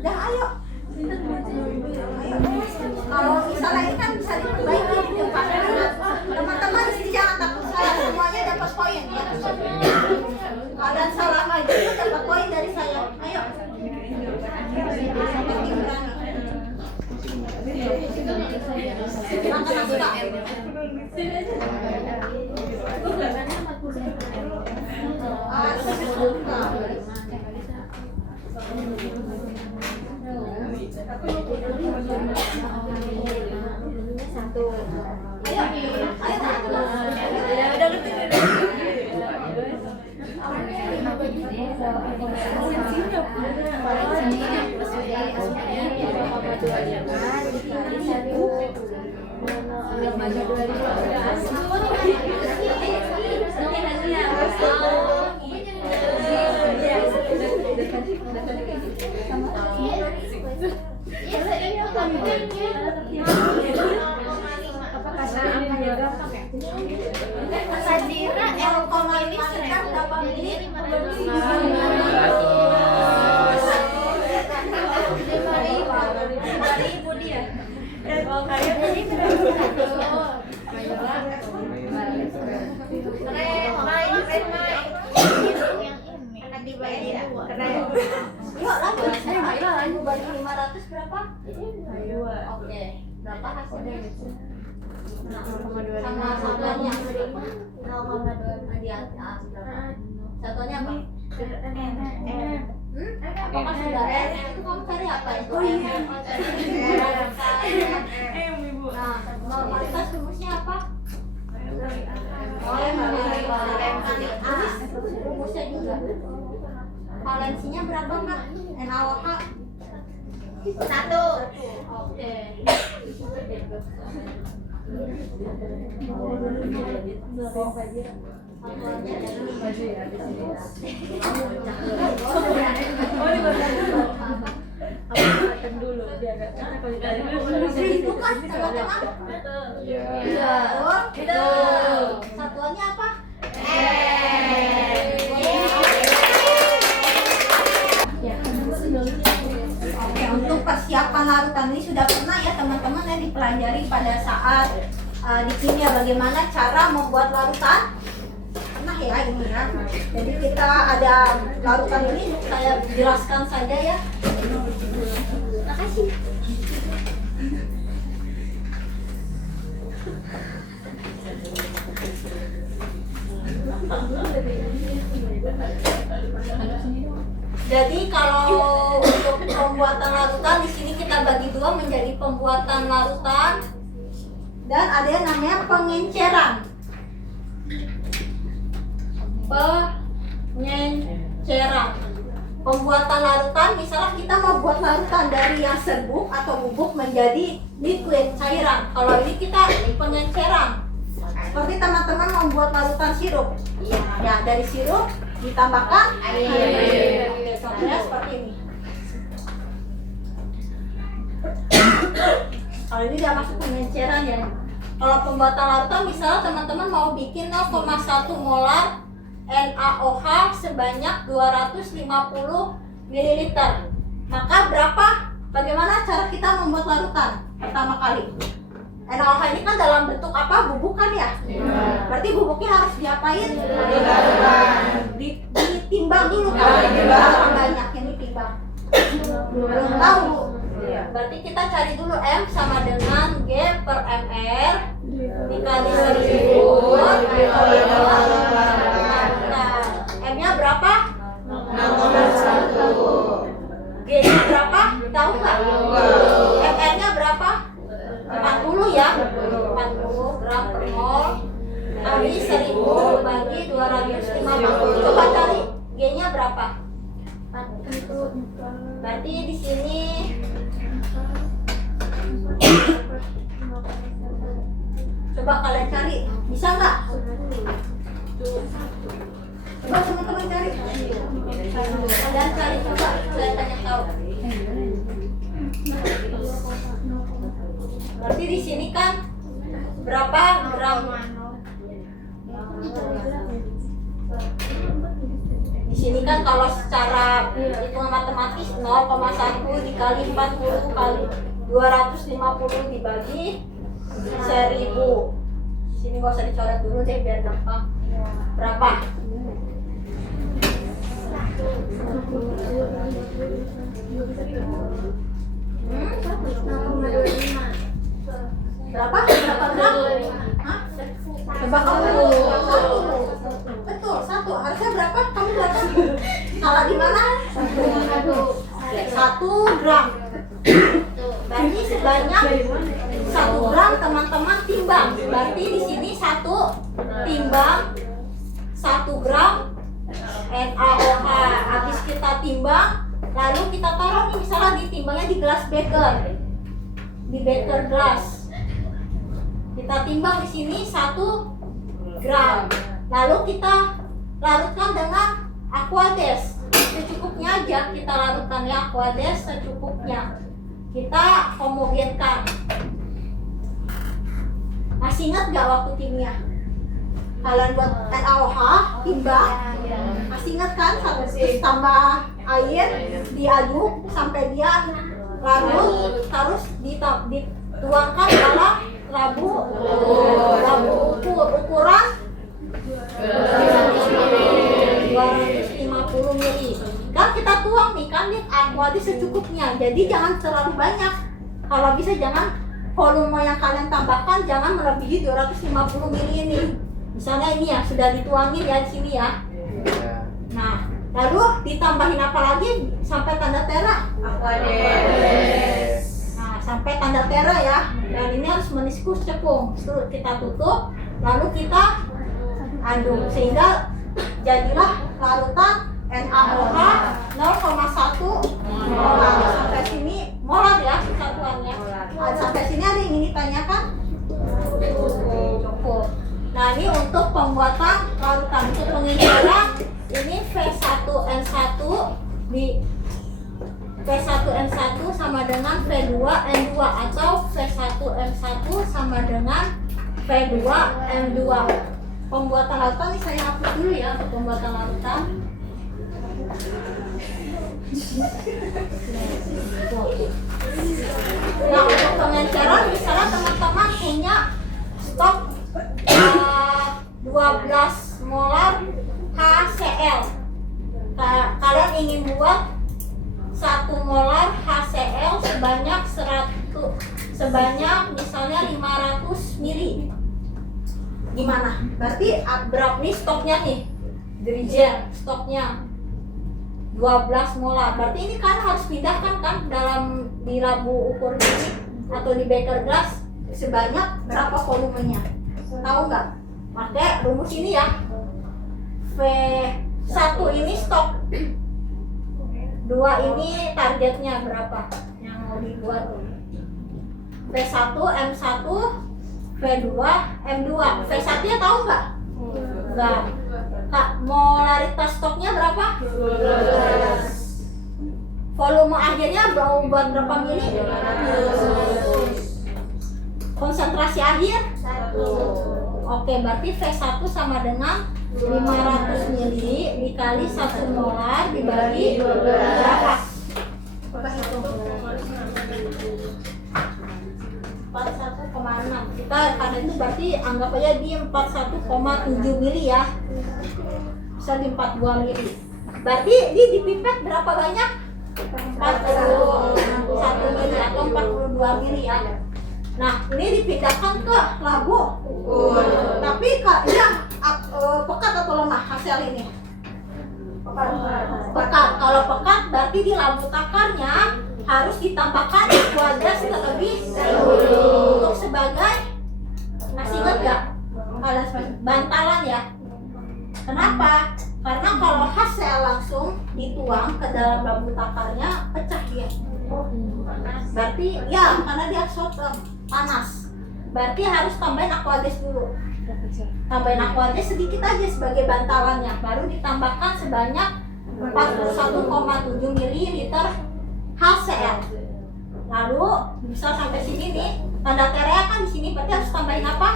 Dah ayo. Kalau misalnya ini kan bisa diperbaiki teman-teman di sini jangan takut salah, semuanya dapat poin ya. Kalian salah aja dapat poin dari saya. Ayo. Makan Aska. Ayo. Sadira ini sekitar berapa menit? 5.000 dia. Yuk lanjut. Ayo bagi 500 berapa? Oke. Berapa hasilnya? Sama satuannya 0,2 di atas. Satuannya apa? Apakah sudah N? Itu kamu cari apa itu? Oh iya. Nah, normalitas rumusnya apa? Oh, rumusnya juga. Valensinya berapa Kak? NaOH 1. Oke. Itu kan teman-teman. Iya. Betul. Satuannya apa? Oke, untuk persiapan larutan ini sudah pernah ya teman-teman ya dipelajari pada saat di kimia bagaimana cara membuat larutan. Pernah ya ini ya. Jadi kita ada larutan ini, saya jelaskan saja ya. Makasih. Jadi kalau untuk pembuatan larutan di sini kita bagi dua menjadi pembuatan larutan dan ada yang namanya pengenceran. Pengenceran. Pembuatan larutan, misalnya kita mau buat larutan dari yang serbuk atau bubuk menjadi liquid cairan. Kalau ini kita pengenceran. Seperti teman-teman membuat larutan sirup. Ya, dari sirup ditambahkan air. Contohnya seperti ini. Kalau ini udah masuk pengenceran ya. Kalau pembuatan larutan misalnya teman-teman mau bikin 0,1 molar NaOH sebanyak 250 ml. Maka bagaimana cara kita membuat larutan? Pertama kali NaOH ini kan dalam bentuk apa? Bubuk kan ya? Berarti bubuknya harus diapain? Ditimbang dulu kan? Berapa banyak yang ditimbang? Belum tahu. Berarti kita cari dulu M sama dengan G per MR dikali 1000. M-nya berapa? 0,1. G-nya berapa? Tahu nggak? MR-nya berapa? 40 ya? 40 gram per mol kali 1000 bagi 250. Coba cari G-nya berapa? 40. Berarti di sini coba kalian cari, bisa nggak? Coba teman-teman cari. Kalian cari coba, saya tanya tahu. Berarti di sini kan berapa gram? Di sini kan kalau secara hitungan matematis 0,1 dikali 40 kali 250 dibagi 1000. Sini nggak usah dicoret dulu deh biar gampang. Berapa? Berapa? Berapa gram? Hah? Coba kamu satu. Betul, satu. Harusnya berapa? Kamu berapa? Salah di mana? 1 gram. Berarti sebanyak 1 gram teman-teman timbang. Berarti di sini 1 timbang 1 gram NaOH. Habis kita timbang, lalu kita taruh nih misalnya ditimbangnya di gelas beker, di beker gelas. Kita timbang di sini 1 gram. Lalu kita larutkan dengan Aquades. Secukupnya aja kita larutkan ya, Aquades secukupnya. Kita homogenkan. Masih ingat gak waktu kimia? Kalian buat NaOH, timbang. Masih ingat kan? Terus tambah air, diaduk sampai dia larut, terus dituangkan dalam labu ukur, ukuran 250 ml. Kan kita tuang nih kan di Aquades secukupnya. Jadi jangan terlalu banyak. Kalau bisa jangan volume yang kalian tambahkan jangan melebihi 250 ml ini. Misalnya ini ya sudah dituangin ya di sini ya. Nah, lalu ditambahin apa lagi sampai tanda tera? Nah, sampai tanda tera ya. Dan ini harus meniskus cepung. Terus kita tutup, lalu kita aduk sehingga jadilah larutan NaOH 0,1 molar. Sampai sini molar ya satuannya. Sampai sini ada yang ingin ditanyakan? Cukup. Nah, ini untuk pembuatan larutan. Untuk pengejaran ini V1N1 di V1N1 sama dengan V2N2 atau V1N1 sama dengan V2N2. Pembuatan larutan ini saya hapus dulu ya untuk pembuatan larutan. Nah, untuk pengenceran misalnya teman-teman punya stok 12 molar HCl. Kalian ingin buat 1 molar HCl sebanyak misalnya 500 mili. Gimana? Berarti berapa nih stoknya nih? Dirijen stoknya 12 molar. Berarti ini kan harus pindahkan kan dalam di labu ukur ini atau di beker gelas sebanyak berapa volumenya? Tahu nggak? Pakai rumus ini ya. V1 ini stok, 2 ini targetnya berapa yang mau dibuat? V1 M1, V2 M2. V1 nya tahu nggak? Nggak. Kak, molaritas stoknya berapa? 12. Volume akhirnya mau buat berapa mili? 100. Konsentrasi akhir? 1. Oke, berarti V1 sama dengan 500 mili dikali 1 molar dibagi berapa? Coba hitung. 41,6. Kita karena itu berarti anggap aja di 41,7 mili ya. Bisa di 42 mili. Berarti di pipet berapa banyak? 41 mili atau 42 mili ya. Nah, ini dipindahkan ke labu. Tapi dia pekat atau lemah hasil ini? Pekat. Kalau pekat berarti di labu takarnya harus ditambahkan Aquades terlebih dahulu untuk sebagai, masih ingat gak? Bantalan ya. Kenapa? Karena kalau HCl langsung dituang ke dalam labu takarnya pecah dia. Berarti ya karena dia panas. Berarti harus tambahin Aquades dulu. Tambahin Aquades sedikit aja sebagai bantalannya, baru ditambahkan sebanyak 41,7 ml HCl. Lalu bisa sampai sini nih, tanda tera kan di sini, berarti harus tambahin apa?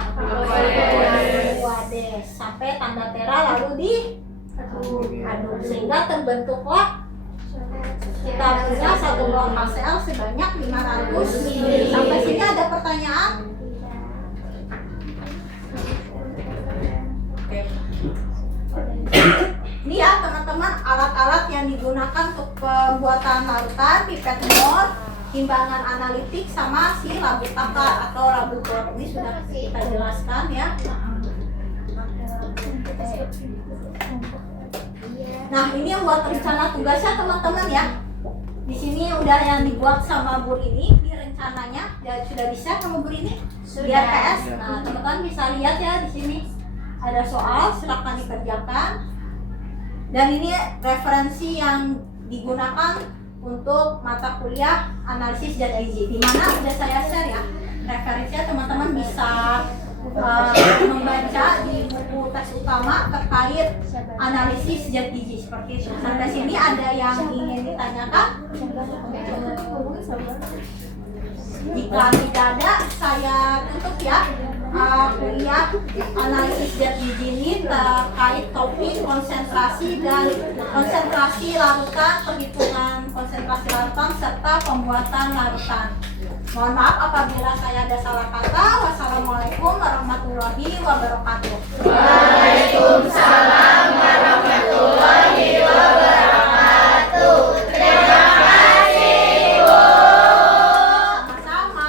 Aquades sampai tanda tera lalu diaduk sehingga terbentuklah kita punya 1 mol HCl sebanyak 500 ml. Sampai sini ada pertanyaan? Ini ya teman-teman alat-alat yang digunakan untuk pembuatan larutan, pipet mol, timbangan analitik sama si labu takar atau labu klor. Ini sudah kita jelaskan ya. Nah, ini yang buat rencana tugasnya teman-teman ya. Di sini udah yang dibuat sama Bu ini rencananya dan sudah bisa sama Bu ini di RPS. Nah, teman-teman bisa lihat ya di sini ada soal, silakan dikerjakan. Dan ini referensi yang digunakan untuk mata kuliah analisis zat gizi, di mana sudah saya share ya referensinya, teman-teman bisa membaca di buku teks utama terkait analisis zat gizi seperti itu. Sampai sini ada yang ingin ditanyakan? Jika tidak ada, saya tutup ya kuliah analisis zat gizi ini terkait topik konsentrasi dan konsentrasi larutan, perhitungan konsentrasi larutan serta pembuatan larutan. Mohon maaf apabila saya ada salah kata. Wassalamualaikum warahmatullahi wabarakatuh. Waalaikumsalam warahmatullahi wabarakatuh. Terima kasih, Bu. Sama-sama.